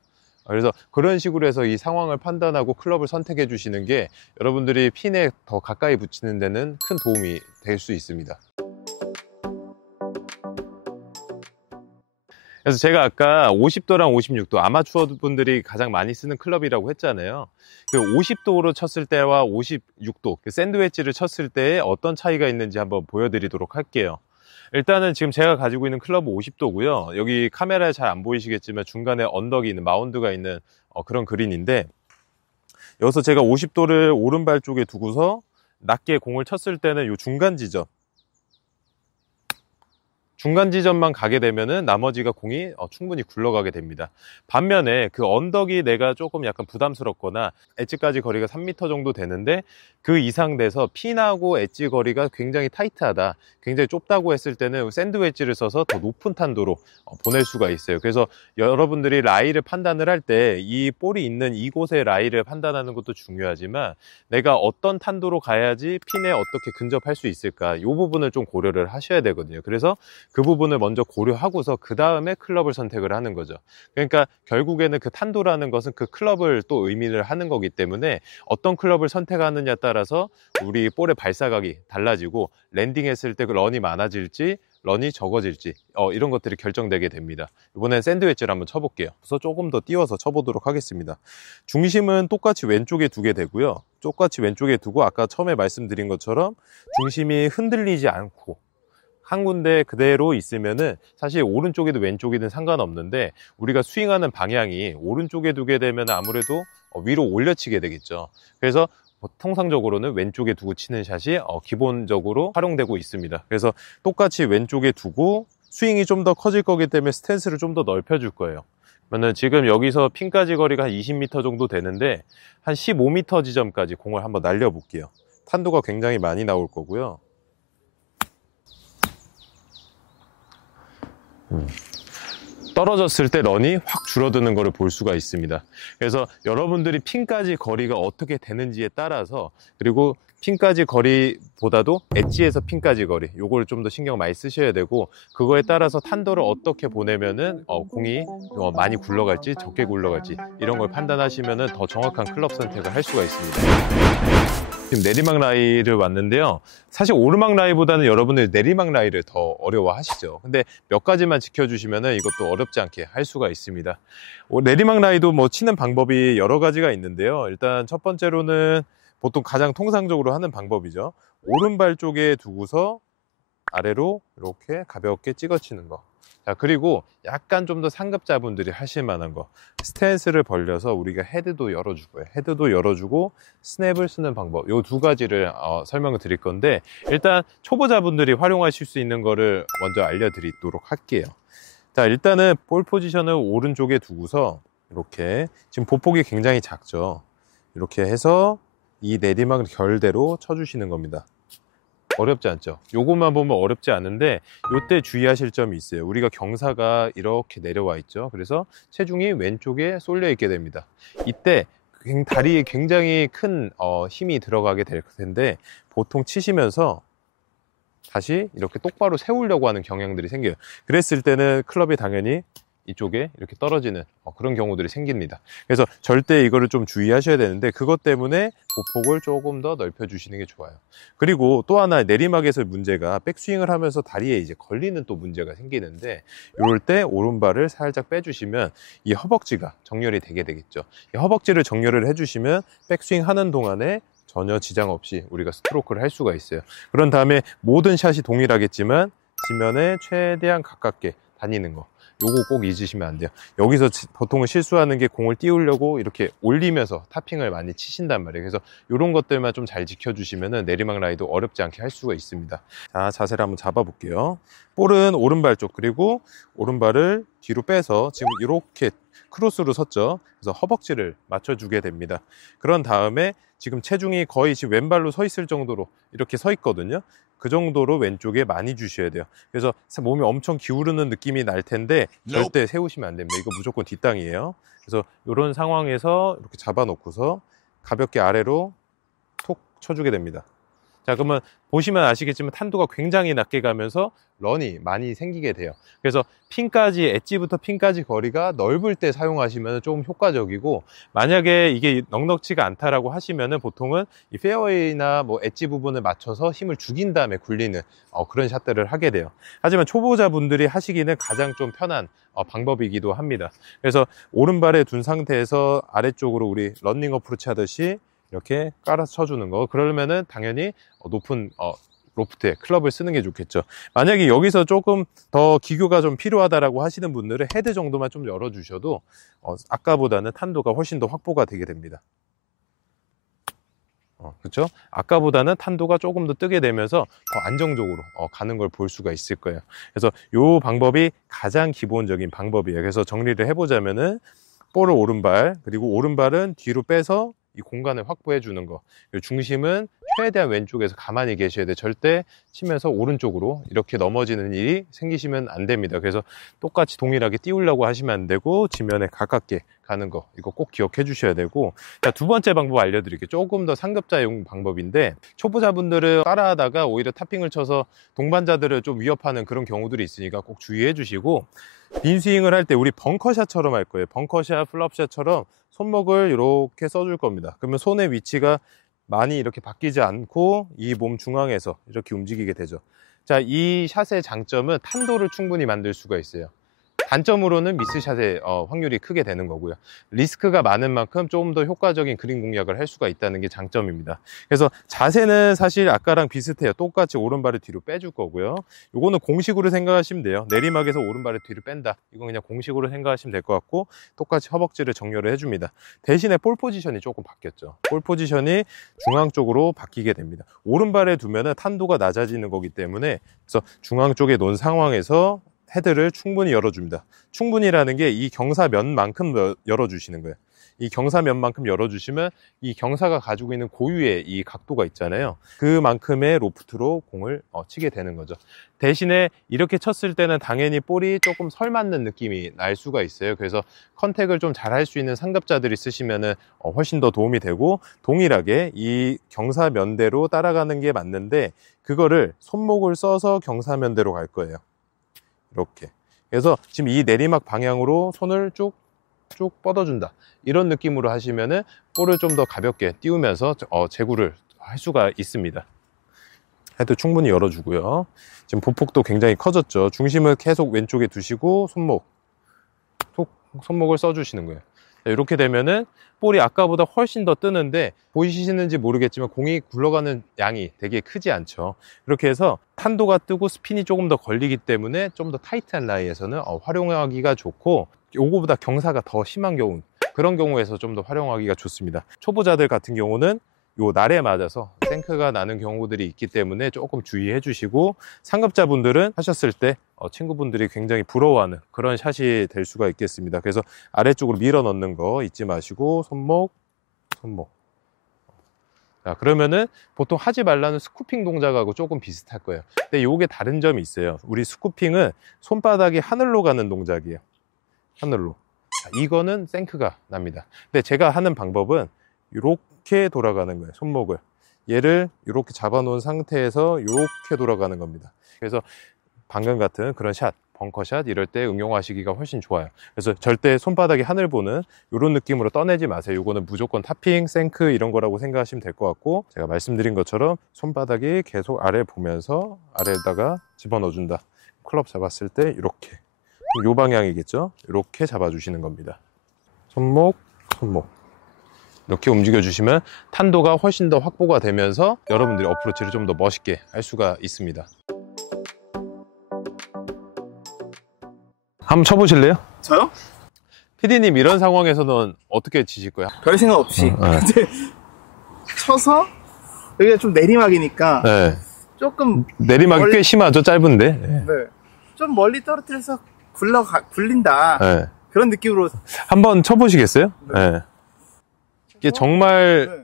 그래서 그런 식으로 해서 이 상황을 판단하고 클럽을 선택해 주시는 게 여러분들이 핀에 더 가까이 붙이는 데는 큰 도움이 될 수 있습니다. 그래서 제가 아까 50도랑 56도 아마추어 분들이 가장 많이 쓰는 클럽이라고 했잖아요. 그 50도로 쳤을 때와 56도 그 샌드 웨지를 쳤을 때에 어떤 차이가 있는지 한번 보여드리도록 할게요. 일단은 지금 제가 가지고 있는 클럽은 50도고요. 여기 카메라에 잘 안 보이시겠지만 중간에 언덕이 있는, 마운드가 있는 그런 그린인데, 여기서 제가 50도를 오른발 쪽에 두고서 낮게 공을 쳤을 때는 이 중간 지점만 가게 되면은 나머지가 공이 충분히 굴러가게 됩니다. 반면에 그 언덕이 내가 조금 약간 부담스럽거나 엣지까지 거리가 3m 정도 되는데 그 이상 돼서 핀하고 엣지 거리가 굉장히 타이트하다, 굉장히 좁다고 했을 때는 샌드 웨지를 써서 더 높은 탄도로 보낼 수가 있어요. 그래서 여러분들이 라이를 판단을 할 때 이 볼이 있는 이곳의 라이를 판단하는 것도 중요하지만 내가 어떤 탄도로 가야지 핀에 어떻게 근접할 수 있을까, 이 부분을 좀 고려를 하셔야 되거든요. 그래서 그 부분을 먼저 고려하고서 그 다음에 클럽을 선택을 하는 거죠. 그러니까 결국에는 그 탄도라는 것은 그 클럽을 또 의미를 하는 거기 때문에 어떤 클럽을 선택하느냐에 따라서 우리 볼의 발사각이 달라지고 랜딩했을 때 그 런이 많아질지 런이 적어질지 이런 것들이 결정되게 됩니다. 이번엔 샌드 웨지를 한번 쳐볼게요. 그래서 조금 더 띄워서 쳐보도록 하겠습니다. 중심은 똑같이 왼쪽에 두게 되고요. 똑같이 왼쪽에 두고 아까 처음에 말씀드린 것처럼 중심이 흔들리지 않고 한 군데 그대로 있으면은 사실 오른쪽이든 왼쪽이든 상관없는데, 우리가 스윙하는 방향이 오른쪽에 두게 되면 아무래도 위로 올려치게 되겠죠. 그래서 통상적으로는 왼쪽에 두고 치는 샷이 기본적으로 활용되고 있습니다. 그래서 똑같이 왼쪽에 두고 스윙이 좀 더 커질 거기 때문에 스탠스를 좀 더 넓혀 줄 거예요. 그러면 지금 여기서 핀까지 거리가 한 20m 정도 되는데 한 15m 지점까지 공을 한번 날려 볼게요. 탄도가 굉장히 많이 나올 거고요. 떨어졌을 때 런이 확 줄어드는 것을 볼 수가 있습니다. 그래서 여러분들이 핀까지 거리가 어떻게 되는지에 따라서, 그리고 핀까지 거리보다도 엣지에서 핀까지 거리, 요걸 좀 더 신경 많이 쓰셔야 되고, 그거에 따라서 탄도를 어떻게 보내면은 공이 많이 굴러갈지 적게 굴러갈지 이런 걸 판단하시면은 더 정확한 클럽 선택을 할 수가 있습니다. 지금 내리막 라이를 왔는데요. 사실 오르막 라이보다는 여러분들 내리막 라이를 더 어려워하시죠. 근데 몇 가지만 지켜주시면은 이것도 어렵지 않게 할 수가 있습니다. 내리막 라이도 뭐 치는 방법이 여러 가지가 있는데요. 일단 첫 번째로는 보통 가장 통상적으로 하는 방법이죠. 오른발 쪽에 두고서 아래로 이렇게 가볍게 찍어 치는 거. 자, 그리고 약간 좀 더 상급자분들이 하실 만한 거, 스탠스를 벌려서 우리가 헤드도 열어주고요. 헤드도 열어주고 스냅을 쓰는 방법, 요 두 가지를 설명을 드릴 건데, 일단 초보자분들이 활용하실 수 있는 거를 먼저 알려드리도록 할게요. 자, 일단은 볼 포지션을 오른쪽에 두고서 이렇게, 지금 보폭이 굉장히 작죠. 이렇게 해서 이 내리막 결대로 쳐주시는 겁니다. 어렵지 않죠? 요것만 보면 어렵지 않은데, 요때 주의하실 점이 있어요. 우리가 경사가 이렇게 내려와 있죠. 그래서 체중이 왼쪽에 쏠려 있게 됩니다. 이때 다리에 굉장히 큰 힘이 들어가게 될 텐데, 보통 치시면서 다시 이렇게 똑바로 세우려고 하는 경향들이 생겨요. 그랬을 때는 클럽이 당연히 이쪽에 이렇게 떨어지는 그런 경우들이 생깁니다. 그래서 절대 이거를 좀 주의하셔야 되는데, 그것 때문에 보폭을 조금 더 넓혀 주시는 게 좋아요. 그리고 또 하나 내리막에서 문제가, 백스윙을 하면서 다리에 이제 걸리는 또 문제가 생기는데, 이럴 때 오른발을 살짝 빼주시면 이 허벅지가 정렬이 되게 되겠죠. 이 허벅지를 정렬을 해주시면 백스윙 하는 동안에 전혀 지장 없이 우리가 스트로크를 할 수가 있어요. 그런 다음에 모든 샷이 동일하겠지만 지면에 최대한 가깝게 다니는 거, 요거 꼭 잊으시면 안 돼요. 여기서 보통은 실수하는 게 공을 띄우려고 이렇게 올리면서 타핑을 많이 치신단 말이에요. 그래서 이런 것들만 좀 잘 지켜주시면 내리막 라이도 어렵지 않게 할 수가 있습니다. 자, 자세를 한번 잡아 볼게요. 볼은 오른발 쪽, 그리고 오른발을 뒤로 빼서 지금 이렇게 크로스로 섰죠. 그래서 허벅지를 맞춰주게 됩니다. 그런 다음에 지금 체중이 거의 지금 왼발로 서 있을 정도로 이렇게 서 있거든요. 그 정도로 왼쪽에 많이 주셔야 돼요. 그래서 몸이 엄청 기울는 느낌이 날 텐데 절대 세우시면 안 됩니다. 이거 무조건 뒷땅이에요. 그래서 이런 상황에서 이렇게 잡아놓고서 가볍게 아래로 톡 쳐주게 됩니다. 자, 그러면 보시면 아시겠지만 탄도가 굉장히 낮게 가면서 런이 많이 생기게 돼요. 그래서 핀까지, 엣지부터 핀까지 거리가 넓을 때 사용하시면 조금 효과적이고, 만약에 이게 넉넉치가 않다라고 하시면은 보통은 이 페어웨이나 뭐 엣지 부분을 맞춰서 힘을 죽인 다음에 굴리는 그런 샷들을 하게 돼요. 하지만 초보자분들이 하시기는 가장 좀 편한 방법이기도 합니다. 그래서 오른발에 둔 상태에서 아래쪽으로 우리 런닝 어프로치 하듯이 이렇게 깔아서 쳐주는 거. 그러면은 당연히 높은 로프트에 클럽을 쓰는 게 좋겠죠. 만약에 여기서 조금 더 기교가 좀 필요하다라고 하시는 분들은 헤드 정도만 좀 열어주셔도 아까보다는 탄도가 훨씬 더 확보가 되게 됩니다. 그렇죠? 아까보다는 탄도가 조금 더 뜨게 되면서 더 안정적으로 가는 걸 볼 수가 있을 거예요. 그래서 이 방법이 가장 기본적인 방법이에요. 그래서 정리를 해보자면은 볼을 오른발, 그리고 오른발은 뒤로 빼서 이 공간을 확보해 주는 거. 중심은 최대한 왼쪽에서 가만히 계셔야 돼. 절대 치면서 오른쪽으로 이렇게 넘어지는 일이 생기시면 안 됩니다. 그래서 똑같이 동일하게 띄우려고 하시면 안 되고, 지면에 가깝게 가는 거, 이거 꼭 기억해 주셔야 되고. 자, 두 번째 방법 알려드릴게요. 조금 더 상급자용 방법인데, 초보자분들은 따라하다가 오히려 탑핑을 쳐서 동반자들을 좀 위협하는 그런 경우들이 있으니까 꼭 주의해 주시고, 빈 스윙을 할 때 우리 벙커샷처럼 할 거예요. 벙커샷, 플럽샷처럼 손목을 이렇게 써줄 겁니다. 그러면 손의 위치가 많이 이렇게 바뀌지 않고 이 몸 중앙에서 이렇게 움직이게 되죠. 자, 이 샷의 장점은 탄도를 충분히 만들 수가 있어요. 단점으로는 미스샷의 확률이 크게 되는 거고요. 리스크가 많은 만큼 조금 더 효과적인 그린 공략을 할 수가 있다는 게 장점입니다. 그래서 자세는 사실 아까랑 비슷해요. 똑같이 오른발을 뒤로 빼줄 거고요. 요거는 공식으로 생각하시면 돼요. 내리막에서 오른발을 뒤로 뺀다. 이건 그냥 공식으로 생각하시면 될 것 같고, 똑같이 허벅지를 정렬을 해줍니다. 대신에 볼 포지션이 조금 바뀌었죠. 볼 포지션이 중앙 쪽으로 바뀌게 됩니다. 오른발에 두면은 탄도가 낮아지는 거기 때문에, 그래서 중앙 쪽에 놓은 상황에서 헤드를 충분히 열어줍니다. 충분히라는 게 이 경사면만큼 열어주시는 거예요. 이 경사면만큼 열어주시면 이 경사가 가지고 있는 고유의 이 각도가 있잖아요. 그만큼의 로프트로 공을 치게 되는 거죠. 대신에 이렇게 쳤을 때는 당연히 볼이 조금 설 맞는 느낌이 날 수가 있어요. 그래서 컨택을 좀 잘 할 수 있는 상급자들이 쓰시면은 훨씬 더 도움이 되고, 동일하게 이 경사면대로 따라가는 게 맞는데, 그거를 손목을 써서 경사면대로 갈 거예요. 이렇게. 그래서 지금 이 내리막 방향으로 손을 쭉 뻗어준다. 이런 느낌으로 하시면은 볼을 좀 더 가볍게 띄우면서 제구를 할 수가 있습니다. 헤드 충분히 열어주고요. 지금 보폭도 굉장히 커졌죠. 중심을 계속 왼쪽에 두시고 손목을 써주시는 거예요. 이렇게 되면은 볼이 아까보다 훨씬 더 뜨는데, 보이시는지 모르겠지만 공이 굴러가는 양이 되게 크지 않죠. 이렇게 해서 탄도가 뜨고 스핀이 조금 더 걸리기 때문에 좀 더 타이트한 라이에서는 활용하기가 좋고, 요거보다 경사가 더 심한 경우, 그런 경우에서 좀 더 활용하기가 좋습니다. 초보자들 같은 경우는 요 날에 맞아서 생크가 나는 경우들이 있기 때문에 조금 주의해 주시고, 상급자분들은 하셨을 때 친구분들이 굉장히 부러워하는 그런 샷이 될 수가 있겠습니다. 그래서 아래쪽으로 밀어 넣는 거 잊지 마시고, 손목. 자, 그러면은 보통 하지 말라는 스쿠핑 동작하고 조금 비슷할 거예요. 근데 요게 다른 점이 있어요. 우리 스쿠핑은 손바닥이 하늘로 가는 동작이에요. 하늘로. 자, 이거는 생크가 납니다. 근데 제가 하는 방법은 이렇게 돌아가는 거예요. 손목을. 얘를 이렇게 잡아놓은 상태에서 이렇게 돌아가는 겁니다. 그래서 방금 같은 그런 샷, 벙커샷 이럴 때 응용하시기가 훨씬 좋아요. 그래서 절대 손바닥이 하늘 보는 이런 느낌으로 떠내지 마세요. 이거는 무조건 탑핑, 생크 이런 거라고 생각하시면 될 것 같고, 제가 말씀드린 것처럼 손바닥이 계속 아래 보면서 아래에다가 집어넣어준다. 클럽 잡았을 때 이렇게, 이 방향이겠죠? 이렇게 잡아주시는 겁니다. 손목. 이렇게 움직여 주시면 탄도가 훨씬 더 확보가 되면서 여러분들이 어프로치를 좀 더 멋있게 할 수가 있습니다. 한번 쳐보실래요? 저요? PD님 이런 상황에서는 어떻게 치실 거야? 별 생각 없이 이제 쳐서 여기가 좀 내리막이니까 네. 조금 내리막이 멀리... 꽤 심하죠, 짧은데. 네. 좀 멀리 떨어뜨려서 굴린다. 네. 그런 느낌으로 한번 쳐보시겠어요? 네. 네. 이게 정말 네.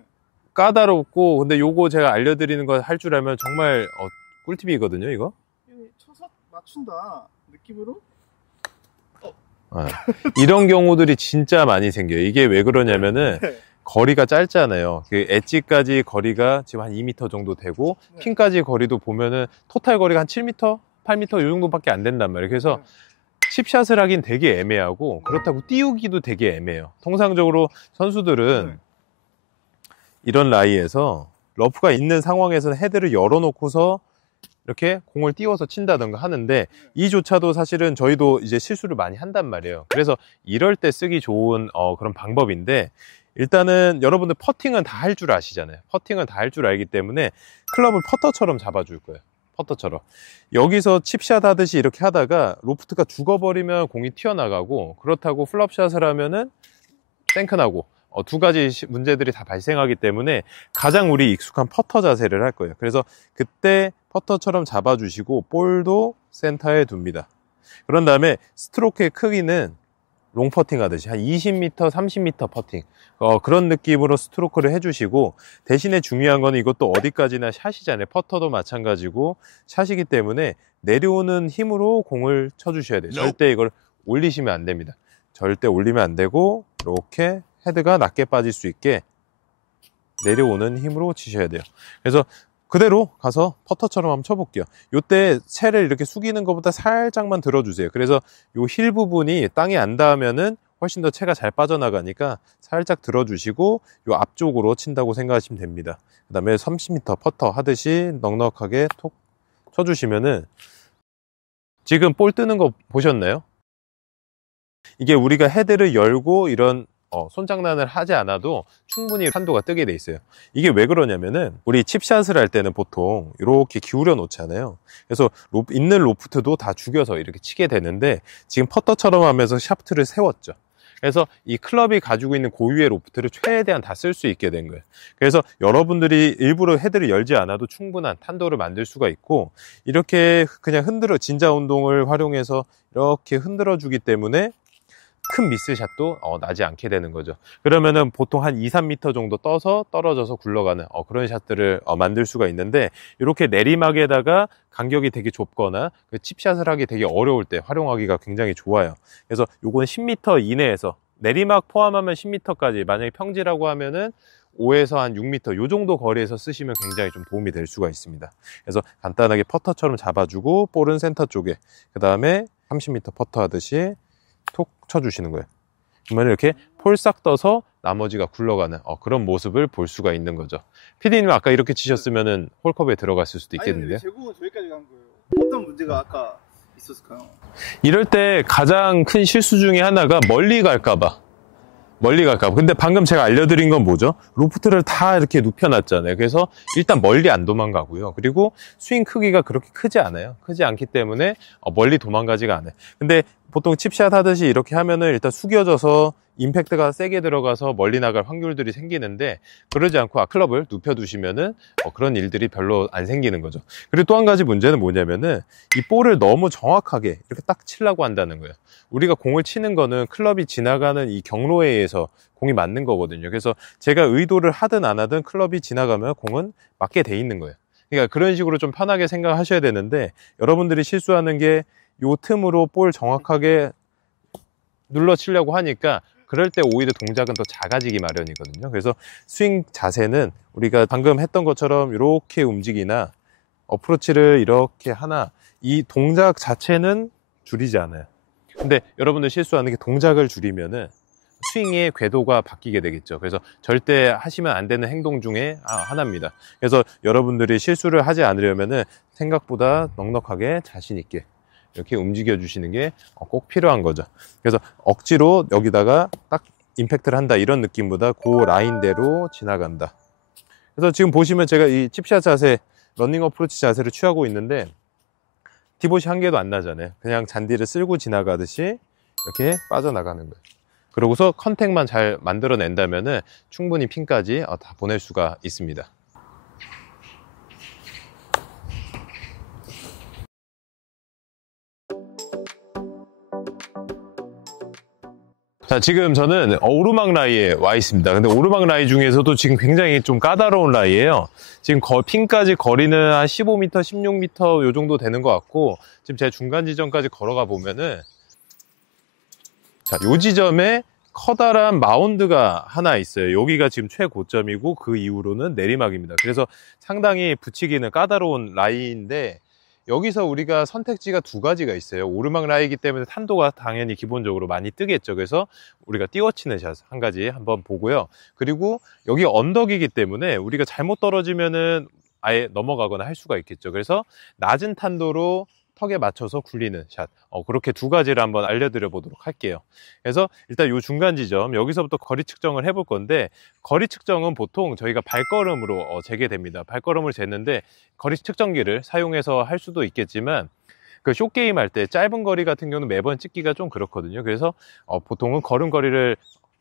까다롭고, 근데 요거 제가 알려드리는 거 할 줄 알면 정말 꿀팁이거든요, 이거. 쳐서 맞춘다 느낌으로. 네. 이런 경우들이 진짜 많이 생겨요. 이게 왜 그러냐면은 네. 거리가 짧잖아요. 그 엣지까지 거리가 지금 한 2m 정도 되고 네. 핀까지 거리도 보면은 토탈 거리가 한 7m, 8m 이 정도밖에 안 된단 말이에요. 그래서 칩샷을 하긴 되게 애매하고 그렇다고 띄우기도 되게 애매해요. 통상적으로 선수들은 이런 라이에서 러프가 있는 상황에서는 헤드를 열어놓고서 이렇게 공을 띄워서 친다던가 하는데 이조차도 사실은 저희도 이제 실수를 많이 한단 말이에요. 그래서 이럴 때 쓰기 좋은 그런 방법인데 일단은 여러분들 퍼팅은 다 할 줄 아시잖아요. 퍼팅은 다 할 줄 알기 때문에 클럽을 퍼터처럼 잡아줄 거예요. 퍼터처럼. 여기서 칩샷 하듯이 이렇게 하다가 로프트가 죽어버리면 공이 튀어나가고 그렇다고 플럽샷을 하면은 땡크나고 두 가지 문제들이 다 발생하기 때문에 가장 우리 익숙한 퍼터 자세를 할 거예요. 그래서 그때 퍼터처럼 잡아주시고 볼도 센터에 둡니다. 그런 다음에 스트로크의 크기는 롱 퍼팅 하듯이 한 20m, 30m 퍼팅 그런 느낌으로 스트로크를 해주시고 대신에 중요한 건 이것도 어디까지나 샷이잖아요. 퍼터도 마찬가지고 샷이기 때문에 내려오는 힘으로 공을 쳐주셔야 돼요. 절대 이걸 올리시면 안 됩니다. 절대 올리면 안 되고 이렇게 헤드가 낮게 빠질 수 있게 내려오는 힘으로 치셔야 돼요. 그래서 그대로 가서 퍼터처럼 한번 쳐볼게요. 요때 채를 이렇게 숙이는 것보다 살짝만 들어주세요. 그래서 요 힐 부분이 땅에 안 닿으면은 훨씬 더 채가 잘 빠져나가니까 살짝 들어주시고 요 앞쪽으로 친다고 생각하시면 됩니다. 그 다음에 30m 퍼터 하듯이 넉넉하게 톡 쳐주시면은 지금 볼 뜨는 거 보셨나요? 이게 우리가 헤드를 열고 이런 손장난을 하지 않아도 충분히 탄도가 뜨게 돼 있어요. 이게 왜 그러냐면은 우리 칩샷을 할 때는 보통 이렇게 기울여 놓잖아요. 그래서 있는 로프트도 다 죽여서 이렇게 치게 되는데 지금 퍼터처럼 하면서 샤프트를 세웠죠. 그래서 이 클럽이 가지고 있는 고유의 로프트를 최대한 다 쓸 수 있게 된 거예요. 그래서 여러분들이 일부러 헤드를 열지 않아도 충분한 탄도를 만들 수가 있고 이렇게 그냥 진자 운동을 활용해서 이렇게 흔들어 주기 때문에 큰 미스샷도 나지 않게 되는 거죠. 그러면은 보통 한 2, 3m 정도 떠서 떨어져서 굴러가는 그런 샷들을 만들 수가 있는데 이렇게 내리막에다가 간격이 되게 좁거나 그 칩샷을 하기 되게 어려울 때 활용하기가 굉장히 좋아요. 그래서 요건 10m 이내에서 내리막 포함하면 10m까지 만약에 평지라고 하면은 5에서 한 6m 요 정도 거리에서 쓰시면 굉장히 좀 도움이 될 수가 있습니다. 그래서 간단하게 퍼터처럼 잡아주고 볼은 센터 쪽에 그 다음에 30m 퍼터 하듯이 톡 쳐주시는 거예요. 그러면 이렇게 폴싹 떠서 나머지가 굴러가는 그런 모습을 볼 수가 있는 거죠. PD님 아까 이렇게 치셨으면은 홀컵에 들어갔을 수도 있겠는데요. 아니, 제공은 저기까지 간 거예요. 어떤 문제가 아까 있었을까요? 이럴 때 가장 큰 실수 중에 하나가 멀리 갈까봐. 근데 방금 제가 알려드린 건 뭐죠? 로프트를 다 이렇게 눕혀놨잖아요. 그래서 일단 멀리 안 도망가고요. 그리고 스윙 크기가 그렇게 크지 않아요. 크지 않기 때문에 멀리 도망가지가 않아요. 근데 보통 칩샷 하듯이 이렇게 하면은 일단 숙여져서 임팩트가 세게 들어가서 멀리 나갈 확률들이 생기는데 그러지 않고 클럽을 눕혀두시면은 그런 일들이 별로 안 생기는 거죠. 그리고 또 한 가지 문제는 뭐냐면은 이 볼을 너무 정확하게 이렇게 딱 치려고 한다는 거예요. 우리가 공을 치는 거는 클럽이 지나가는 이 경로에 의해서 공이 맞는 거거든요. 그래서 제가 의도를 하든 안 하든 클럽이 지나가면 공은 맞게 돼 있는 거예요. 그러니까 그런 식으로 좀 편하게 생각하셔야 되는데 여러분들이 실수하는 게 요 틈으로 볼 정확하게 눌러 치려고 하니까 그럴 때 오히려 동작은 더 작아지기 마련이거든요. 그래서 스윙 자세는 우리가 방금 했던 것처럼 이렇게 움직이나 어프로치를 이렇게 하나 이 동작 자체는 줄이지 않아요. 근데 여러분들 실수하는 게 동작을 줄이면은 스윙의 궤도가 바뀌게 되겠죠. 그래서 절대 하시면 안 되는 행동 중에 하나입니다. 그래서 여러분들이 실수를 하지 않으려면은 생각보다 넉넉하게 자신 있게 이렇게 움직여 주시는 게 꼭 필요한 거죠. 그래서 억지로 여기다가 딱 임팩트를 한다 이런 느낌보다 그 라인대로 지나간다. 그래서 지금 보시면 제가 이 칩샷 자세, 러닝 어프로치 자세를 취하고 있는데 디봇이 한 개도 안 나잖아요. 그냥 잔디를 쓸고 지나가듯이 이렇게 빠져나가는 거예요. 그러고서 컨택만 잘 만들어낸다면은 충분히 핀까지 다 보낼 수가 있습니다. 자, 지금 저는 오르막 라이에 와 있습니다. 근데 오르막 라이 중에서도 지금 굉장히 좀 까다로운 라이예요. 지금 핀까지 거리는 한 15m, 16m 요 정도 되는 것 같고, 지금 제가 중간 지점까지 걸어가 보면은, 자, 요 지점에 커다란 마운드가 하나 있어요. 여기가 지금 최고점이고 그 이후로는 내리막입니다. 그래서 상당히 붙이기는 까다로운 라이인데, 여기서 우리가 선택지가 두 가지가 있어요. 오르막 라이이기 때문에 탄도가 당연히 기본적으로 많이 뜨겠죠. 그래서 우리가 띄워치는 샷 한 가지 한번 보고요. 그리고 여기 언덕이기 때문에 우리가 잘못 떨어지면은 아예 넘어가거나 할 수가 있겠죠. 그래서 낮은 탄도로 턱에 맞춰서 굴리는 샷, 그렇게 두 가지를 한번 알려드려 보도록 할게요. 그래서 일단 이 중간 지점, 여기서부터 거리 측정을 해볼 건데, 거리 측정은 보통 저희가 발걸음으로 재게 됩니다. 발걸음을 쟀는데 거리 측정기를 사용해서 할 수도 있겠지만, 그 숏게임 할 때 짧은 거리 같은 경우는 매번 찍기가 좀 그렇거든요. 그래서 보통은 걸음거리를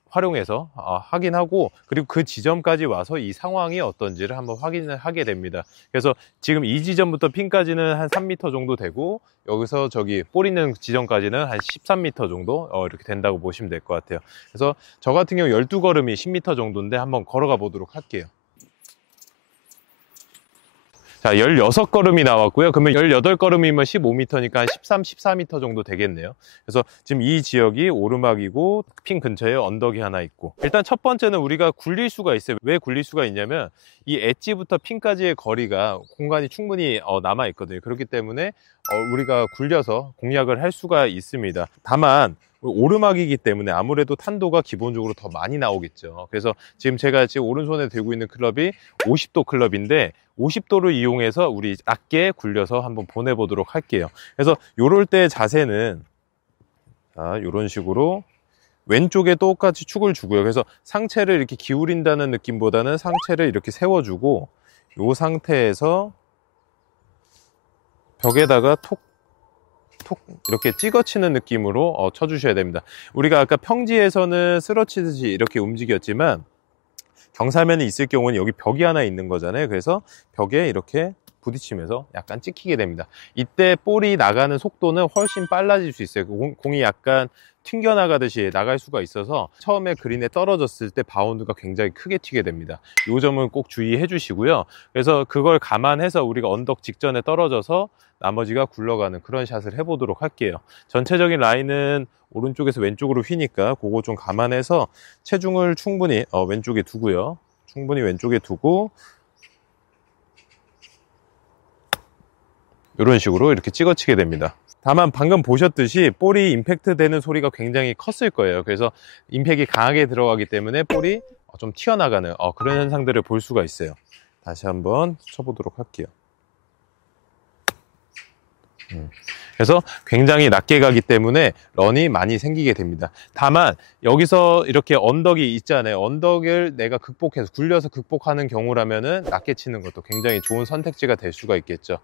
활용해서 확인하고, 그리고 그 지점까지 와서 이 상황이 어떤지를 한번 확인을 하게 됩니다. 그래서 지금 이 지점부터 핀까지는 한 3m 정도 되고, 여기서 저기 볼 있는 지점까지는 한 13m 정도 이렇게 된다고 보시면 될 것 같아요. 그래서 저 같은 경우 12걸음이 10m 정도인데 한번 걸어가 보도록 할게요. 자, 16걸음이 나왔고요. 그러면 18걸음이면 15m니까 한 13, 14m 정도 되겠네요. 그래서 지금 이 지역이 오르막이고 핀 근처에 언덕이 하나 있고, 일단 첫 번째는 우리가 굴릴 수가 있어요. 왜 굴릴 수가 있냐면 이 엣지부터 핀까지의 거리가 공간이 충분히 남아 있거든요. 그렇기 때문에 우리가 굴려서 공략을 할 수가 있습니다. 다만 오르막이기 때문에 아무래도 탄도가 기본적으로 더 많이 나오겠죠. 그래서 지금 제가 오른손에 들고 있는 클럽이 50도 클럽인데 50도를 이용해서 우리 낮게 굴려서 한번 보내보도록 할게요. 그래서 요럴 때 자세는 이런 식으로 왼쪽에 똑같이 축을 주고요. 그래서 상체를 이렇게 기울인다는 느낌보다는 상체를 이렇게 세워주고, 이 상태에서 벽에다가 톡 이렇게 찍어치는 느낌으로 쳐주셔야 됩니다. 우리가 아까 평지에서는 쓰러치듯이 이렇게 움직였지만 경사면이 있을 경우는 여기 벽이 하나 있는 거잖아요. 그래서 벽에 이렇게 부딪히면서 약간 찍히게 됩니다. 이때 볼이 나가는 속도는 훨씬 빨라질 수 있어요. 공이 약간 튕겨나가듯이 나갈 수가 있어서 처음에 그린에 떨어졌을 때 바운드가 굉장히 크게 튀게 됩니다. 이 점은 꼭 주의해 주시고요. 그래서 그걸 감안해서 우리가 언덕 직전에 떨어져서 나머지가 굴러가는 그런 샷을 해보도록 할게요. 전체적인 라인은 오른쪽에서 왼쪽으로 휘니까 그거 좀 감안해서 체중을 충분히 왼쪽에 두고요. 충분히 왼쪽에 두고 이런 식으로 이렇게 찍어치게 됩니다. 다만 방금 보셨듯이 볼이 임팩트 되는 소리가 굉장히 컸을 거예요. 그래서 임팩이 강하게 들어가기 때문에 볼이 좀 튀어나가는 그런 현상들을 볼 수가 있어요. 다시 한번 쳐보도록 할게요. 그래서 굉장히 낮게 가기 때문에 런이 많이 생기게 됩니다. 다만 여기서 이렇게 언덕이 있잖아요. 언덕을 내가 극복해서 굴려서 극복하는 경우라면은 낮게 치는 것도 굉장히 좋은 선택지가 될 수가 있겠죠.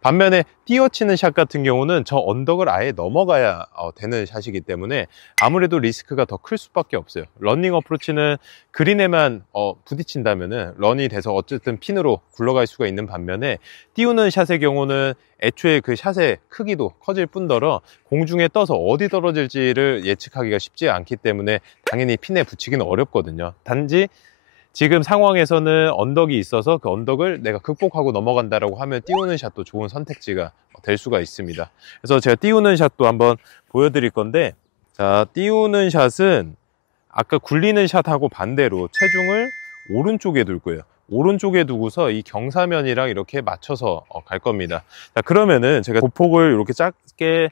반면에 띄어치는 샷 같은 경우는 저 언덕을 아예 넘어가야 되는 샷이기 때문에 아무래도 리스크가 더 클 수밖에 없어요. 러닝 어프로치는 그린에만 부딪힌다면은 런이 돼서 어쨌든 핀으로 굴러갈 수가 있는 반면에 띄우는 샷의 경우는 애초에 그 샷의 크기도 커질 뿐더러 공중에 떠서 어디 떨어질지를 예측하기가 쉽지 않기 때문에 당연히 핀에 붙이기는 어렵거든요. 단지 지금 상황에서는 언덕이 있어서 그 언덕을 내가 극복하고 넘어간다라고 하면 띄우는 샷도 좋은 선택지가 될 수가 있습니다. 그래서 제가 띄우는 샷도 한번 보여드릴 건데, 자, 띄우는 샷은 아까 굴리는 샷하고 반대로 체중을 오른쪽에 둘 거예요. 오른쪽에 두고서 이 경사면이랑 이렇게 맞춰서 갈 겁니다. 자, 그러면은 제가 보폭을 이렇게 작게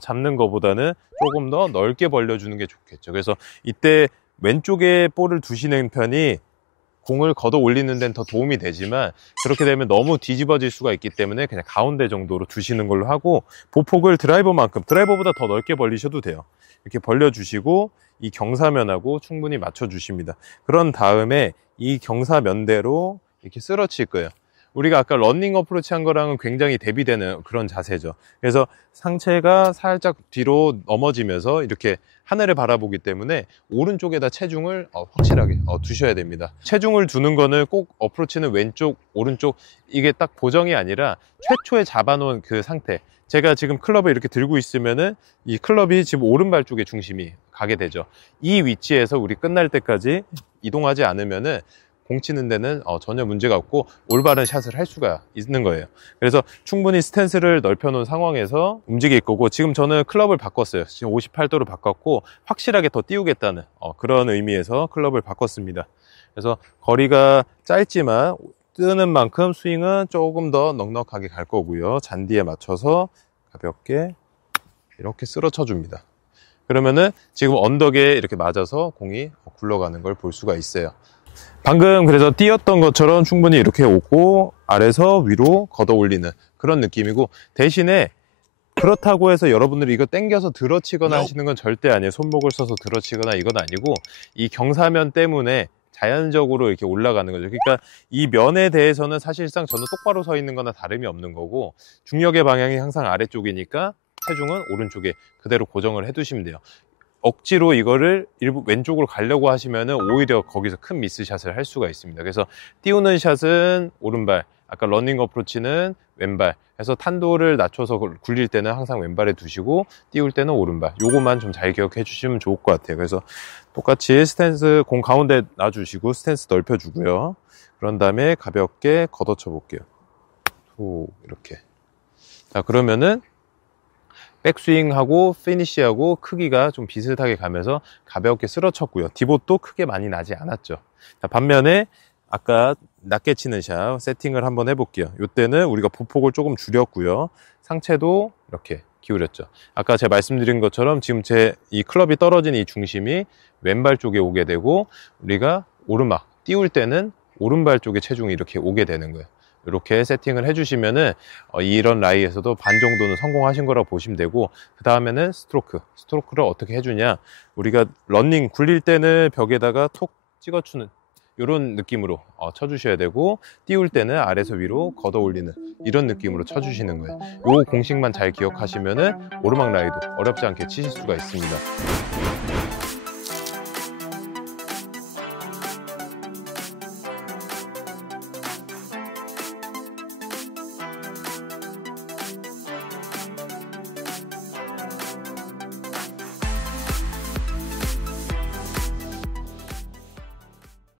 잡는 것보다는 조금 더 넓게 벌려주는 게 좋겠죠. 그래서 이때 왼쪽에 볼을 두시는 편이 공을 걷어 올리는 데는 더 도움이 되지만, 그렇게 되면 너무 뒤집어질 수가 있기 때문에 그냥 가운데 정도로 두시는 걸로 하고, 보폭을 드라이버보다 더 넓게 벌리셔도 돼요. 이렇게 벌려주시고 이 경사면하고 충분히 맞춰주십니다. 그런 다음에 이 경사면대로 이렇게 쓸어칠 거예요. 우리가 아까 러닝 어프로치 한 거랑은 굉장히 대비되는 그런 자세죠. 그래서 상체가 살짝 뒤로 넘어지면서 이렇게 하늘을 바라보기 때문에 오른쪽에다 체중을 확실하게 두셔야 됩니다. 체중을 두는 거는 꼭 어프로치는 왼쪽, 오른쪽 이게 딱 보정이 아니라 최초에 잡아놓은 그 상태. 제가 지금 클럽을 이렇게 들고 있으면은 이 클럽이 지금 오른발 쪽에 중심이 가게 되죠. 이 위치에서 우리 끝날 때까지 이동하지 않으면은 공 치는 데는 전혀 문제가 없고 올바른 샷을 할 수가 있는 거예요. 그래서 충분히 스탠스를 넓혀 놓은 상황에서 움직일 거고, 지금 저는 클럽을 바꿨어요. 지금 58도로 바꿨고 확실하게 더 띄우겠다는 그런 의미에서 클럽을 바꿨습니다. 그래서 거리가 짧지만 뜨는 만큼 스윙은 조금 더 넉넉하게 갈 거고요. 잔디에 맞춰서 가볍게 이렇게 쓸어쳐 줍니다. 그러면은 지금 언덕에 이렇게 맞아서 공이 굴러가는 걸 볼 수가 있어요. 방금 그래서 띄었던 것처럼 충분히 이렇게 오고 아래서 위로 걷어 올리는 그런 느낌이고, 대신에 그렇다고 해서 여러분들이 이거 당겨서 들어치거나 하시는 건 절대 아니에요. 손목을 써서 들어치거나 이건 아니고, 이 경사면 때문에 자연적으로 이렇게 올라가는 거죠. 그러니까 이 면에 대해서는 사실상 저는 똑바로 서 있는 거나 다름이 없는 거고, 중력의 방향이 항상 아래쪽이니까 체중은 오른쪽에 그대로 고정을 해 두시면 돼요. 억지로 이거를 일부 왼쪽으로 가려고 하시면은 오히려 거기서 큰 미스샷을 할 수가 있습니다. 그래서 띄우는 샷은 오른발, 아까 러닝 어프로치는 왼발 해서 탄도를 낮춰서 굴릴 때는 항상 왼발에 두시고 띄울 때는 오른발, 요거만 좀 잘 기억해 주시면 좋을 것 같아요. 그래서 똑같이 스탠스 공 가운데 놔주시고 스탠스 넓혀 주고요. 그런 다음에 가볍게 걷어쳐 볼게요. 이렇게. 자, 그러면은 백스윙하고 피니쉬하고 크기가 좀 비슷하게 가면서 가볍게 쓸어쳤고요. 디봇도 크게 많이 나지 않았죠. 자, 반면에 아까 낮게 치는 샷 세팅을 한번 해볼게요. 이때는 우리가 보폭을 조금 줄였고요. 상체도 이렇게 기울였죠. 아까 제가 말씀드린 것처럼 지금 제 이 클럽이 떨어진 이 중심이 왼발 쪽에 오게 되고, 우리가 오르막 띄울 때는 오른발 쪽에 체중이 이렇게 오게 되는 거예요. 이렇게 세팅을 해주시면은 이런 라이에서도 반 정도는 성공하신 거라고 보시면 되고, 그 다음에는 스트로크를 어떻게 해주냐, 우리가 러닝 굴릴 때는 벽에다가 톡 찍어주는 이런 느낌으로 쳐주셔야 되고, 띄울 때는 아래에서 위로 걷어 올리는 이런 느낌으로 쳐주시는 거예요. 요 공식만 잘 기억하시면은 오르막 라이도 어렵지 않게 치실 수가 있습니다.